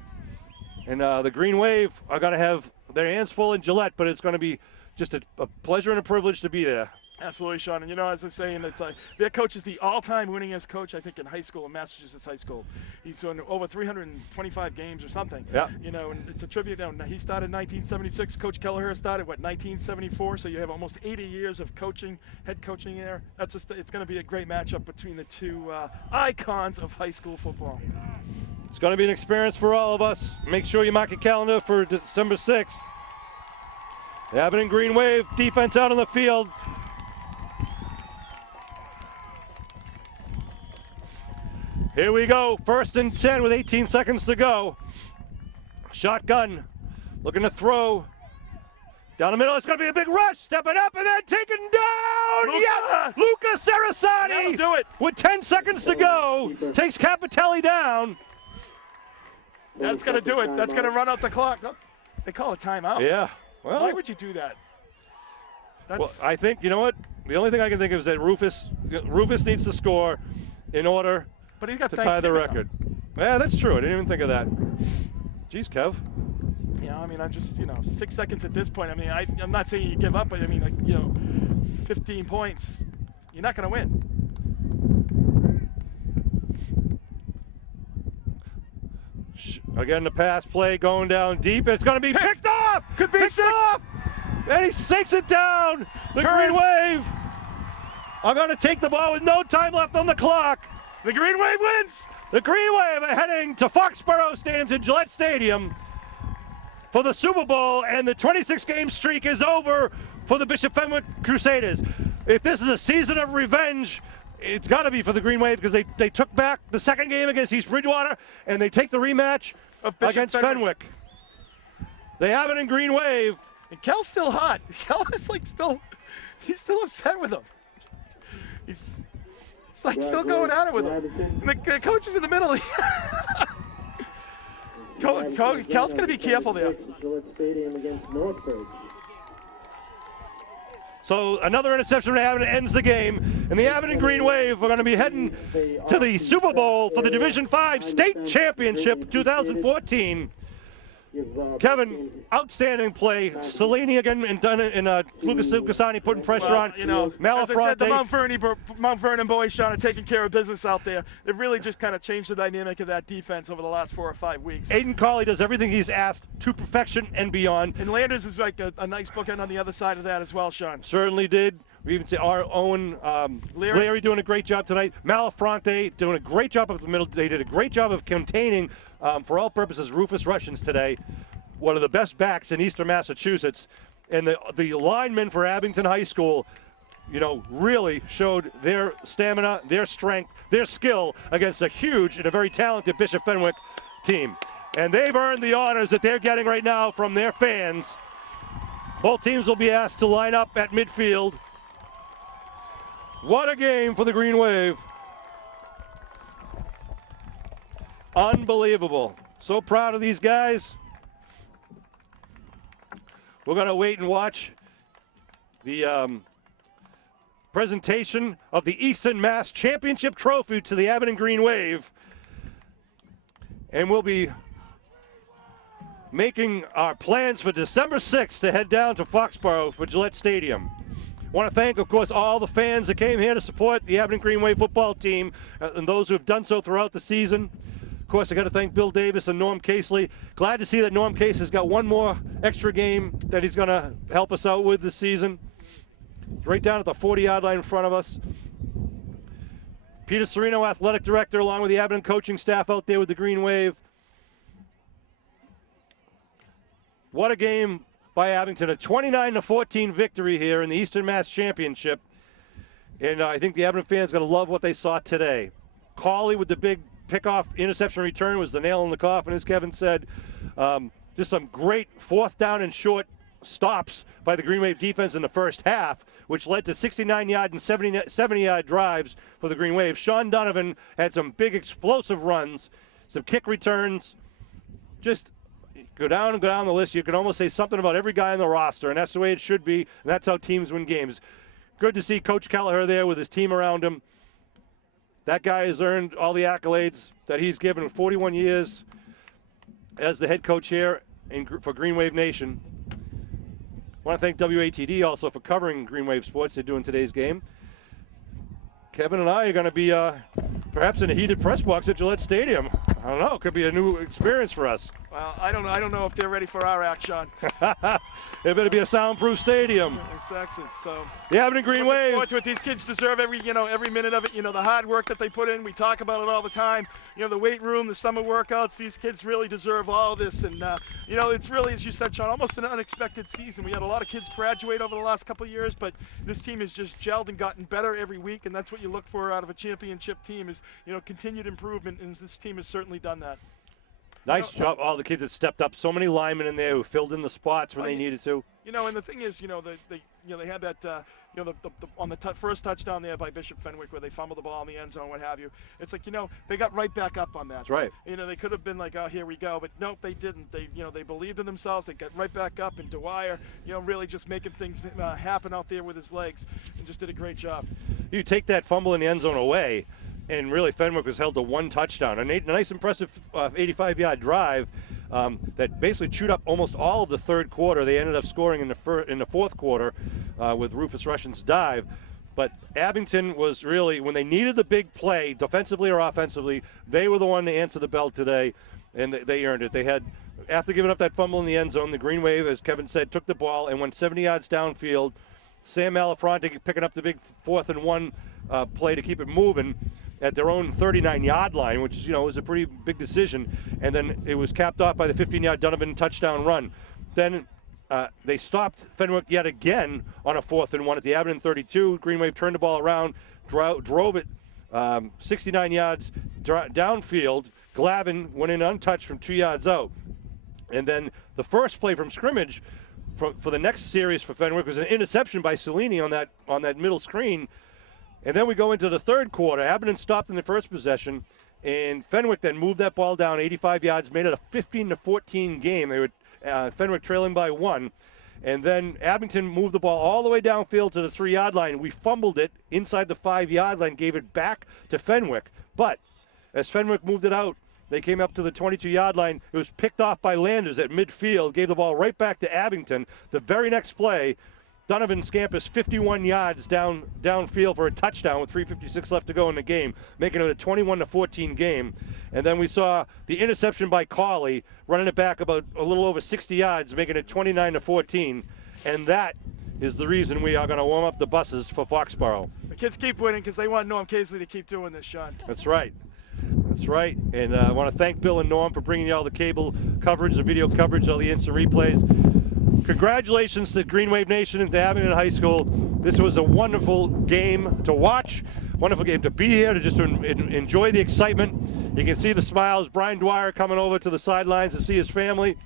and the Green Wave are going to have their hands full in Gillette, but it's going to be just a pleasure and a privilege to be there. Absolutely, Sean. And you know, as I say, it's their coach is the all-time winningest coach, I think, in high school, in Massachusetts high school. He's doing over 325 games or something. Yeah. You know, and it's a tribute. Now, he started in 1976. Coach Kelleher started, 1974? So you have almost 80 years of coaching, head coaching there. That's just, it's going to be a great matchup between the two icons of high school football. It's going to be an experience for all of us. Make sure you mark your calendar for December 6th. The Abington Green Wave defense out on the field. Here we go, 1st and 10 with 18 seconds to go. Shotgun, looking to throw. Down the middle, it's going to be a big rush, stepping up and then taken down. Luca! Yes, Luca Sarasani. That'll do it. With 10 seconds to go, takes Capitelli down. That's going to do it. That's going to run out the clock. Oh, they call a timeout. Yeah, well. Why would you do that? Well, I think, you know what? The only thing I can think of is that Rufus needs to score in order But he's got to tie the record. Yeah, that's true. I didn't even think of that. Jeez, Kev. Yeah, I mean, I'm just, 6 seconds at this point. I mean, I'm not saying you give up, but I mean, 15 points. You're not going to win. Again, the pass play going down deep. It's going to be picked off. Could be picked 6. off. And he sinks it down. The Green Wave are going to take the ball with no time left on the clock. The Green Wave wins. The Green Wave are heading to Foxborough Stadium, to Gillette Stadium for the Super Bowl, and the 26-game streak is over for the Bishop Fenwick Crusaders. If this is a season of revenge, it's got to be for the Green Wave, because they took back the second game against East Bridgewater, and they take the rematch against Fenwick. They have it in Green Wave. And Kel's still hot. Kel is he's still upset with him. He's still going at it with him. And the coach is in the middle. Kel's going to be careful there. So another interception from Abington ends the game. And the Abington Green Wave are going to be heading to the Super Bowl for the Division V State Championship 2014. Kevin, outstanding play. Salini again and Lucas Lucasani putting pressure on. As I said, the Mount Vernon boys, Sean, are taking care of business out there. They've really just kind of changed the dynamic of that defense over the last 4 or 5 weeks. Aiden Colley does everything he's asked to perfection and beyond. And Landers is like a nice bookend on the other side of that as well, Sean. Certainly did. We even see our own Larry doing a great job tonight. Malafronte doing a great job up the middle. They did a great job of containing, for all purposes, Rufus Russians today. One of the best backs in Eastern Massachusetts. And the linemen for Abington High School, really showed their stamina, their strength, their skill against a huge and a very talented Bishop Fenwick team. And they've earned the honors that they're getting right now from their fans. Both teams will be asked to line up at midfield. What a game for the Green Wave. Unbelievable. So proud of these guys. We're going to wait and watch the presentation of the Eastern Mass Championship Trophy to the Abington Green Wave. And we'll be making our plans for December 6th to head down to Foxborough for Gillette Stadium. Want to thank, of course, all the fans that came here to support the Abington Green Wave football team and those who have done so throughout the season. Of course, I got to thank Bill Davis and Norm Casely. Glad to see that Norm Casey's got one more extra game that he's going to help us out with this season. Right down at the 40-yard line in front of us. Peter Serino, athletic director, along with the Abington coaching staff out there with the Green Wave. What a game by Abington. A 29-14 victory here in the Eastern Mass Championship. And I think the Abington fans are going to love what they saw today. Cawley with the big pickoff interception return was the nail in the coffin, as Kevin said. Just some great fourth down and short stops by the Green Wave defense in the first half, which led to 69-yard and 70-yard drives for the Green Wave. Sean Donovan had some big explosive runs, some kick returns. Just go down the list. You can almost say something about every guy on the roster, and that's the way it should be, and that's how teams win games. Good to see Coach Kelleher there with his team around him. That guy has earned all the accolades that he's given in 41 years as the head coach here for Green Wave Nation. I want to thank WATD also for covering Green Wave Sports. They're doing today's game. Kevin and I are going to be perhaps in a heated press box at Gillette Stadium. I don't know. It could be a new experience for us. Well, I don't know if they're ready for our act, Sean. It better be a soundproof stadium. It's excellent. So the Abington Green Wave. Forward to it. These kids deserve every minute of it. The hard work that they put in. We talk about it all the time. The weight room, the summer workouts. These kids really deserve all this. And it's really, as you said, Sean, almost an unexpected season. We had a lot of kids graduate over the last couple of years, but this team has just gelled and gotten better every week. And that's what you look for out of a championship team is continued improvement. And this team has certainly done that. Nice job, all the kids that stepped up. So many linemen in there who filled in the spots when they needed to. And the thing is, they had that, on the first touchdown there by Bishop Fenwick where they fumbled the ball in the end zone, what have you. It's like, they got right back up on that. That's right. They could have been like, oh, here we go, but nope, they didn't. They believed in themselves. They got right back up, and Dwyer, really just making things happen out there with his legs, and just did a great job. You take that fumble in the end zone away, and really Fenwick was held to one touchdown. A nice, impressive 85-yard drive that basically chewed up almost all of the third quarter. They ended up scoring in the fourth quarter with Rufus Russian's dive. But Abington was really, when they needed the big play, defensively or offensively, they were the one to answer the bell today, and they earned it. They had, after giving up that fumble in the end zone, the Green Wave, as Kevin said, took the ball and went 70 yards downfield. Sam Malafronte picking up the big 4th and 1 play to keep it moving at their own 39-yard line, which was a pretty big decision. And then it was capped off by the 15-yard Donovan touchdown run. Then they stopped Fenwick yet again on a 4th and 1 at the Abington 32. Green Wave turned the ball around, drove it 69 yards downfield. Glavin went in untouched from 2 yards out. And then the first play from scrimmage for the next series for Fenwick was an interception by Cellini on that middle screen. And then we go into the third quarter. Abington stopped in the first possession, and Fenwick then moved that ball down 85 yards, made it a 15-14 game. They were Fenwick trailing by 1. And then Abington moved the ball all the way downfield to the 3-yard line. We fumbled it inside the 5-yard line, gave it back to Fenwick. But as Fenwick moved it out, they came up to the 22-yard line. It was picked off by Landers at midfield, gave the ball right back to Abington. The very next play, Donovan scampers 51 yards downfield for a touchdown with 3:56 left to go in the game, making it a 21-14 game. And then we saw the interception by Cawley, running it back about a little over 60 yards, making it 29-14. And that is the reason we are going to warm up the buses for Foxborough. The kids keep winning because they want Norm Casely to keep doing this, Sean. That's right. That's right. And I want to thank Bill and Norm for bringing you all the cable coverage, the video coverage, all the instant replays. Congratulations to Green Wave Nation and to Abington High School. This was a wonderful game to watch, wonderful game to be here, to just enjoy the excitement. You can see the smiles. Brian Dwyer coming over to the sidelines to see his family.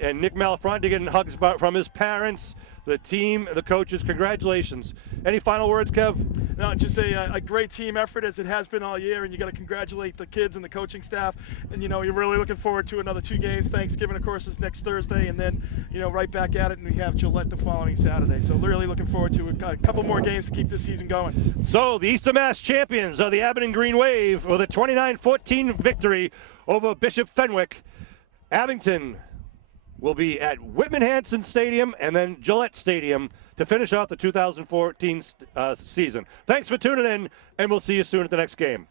And Nick Malafronte getting hugs from his parents, the team, the coaches. Congratulations. Any final words, Kev? No, just a great team effort as it has been all year, and you got to congratulate the kids and the coaching staff. And you're really looking forward to another 2 games. Thanksgiving, of course, is next Thursday, and then right back at it, and we have Gillette the following Saturday. So really looking forward to a couple more games to keep this season going. So the Eastern Mass champions are the Abington Green Wave with a 29-14 victory over Bishop Fenwick. Abington will be at Whitman-Hanson Stadium and then Gillette Stadium to finish out the 2014 season. Thanks for tuning in, and we'll see you soon at the next game.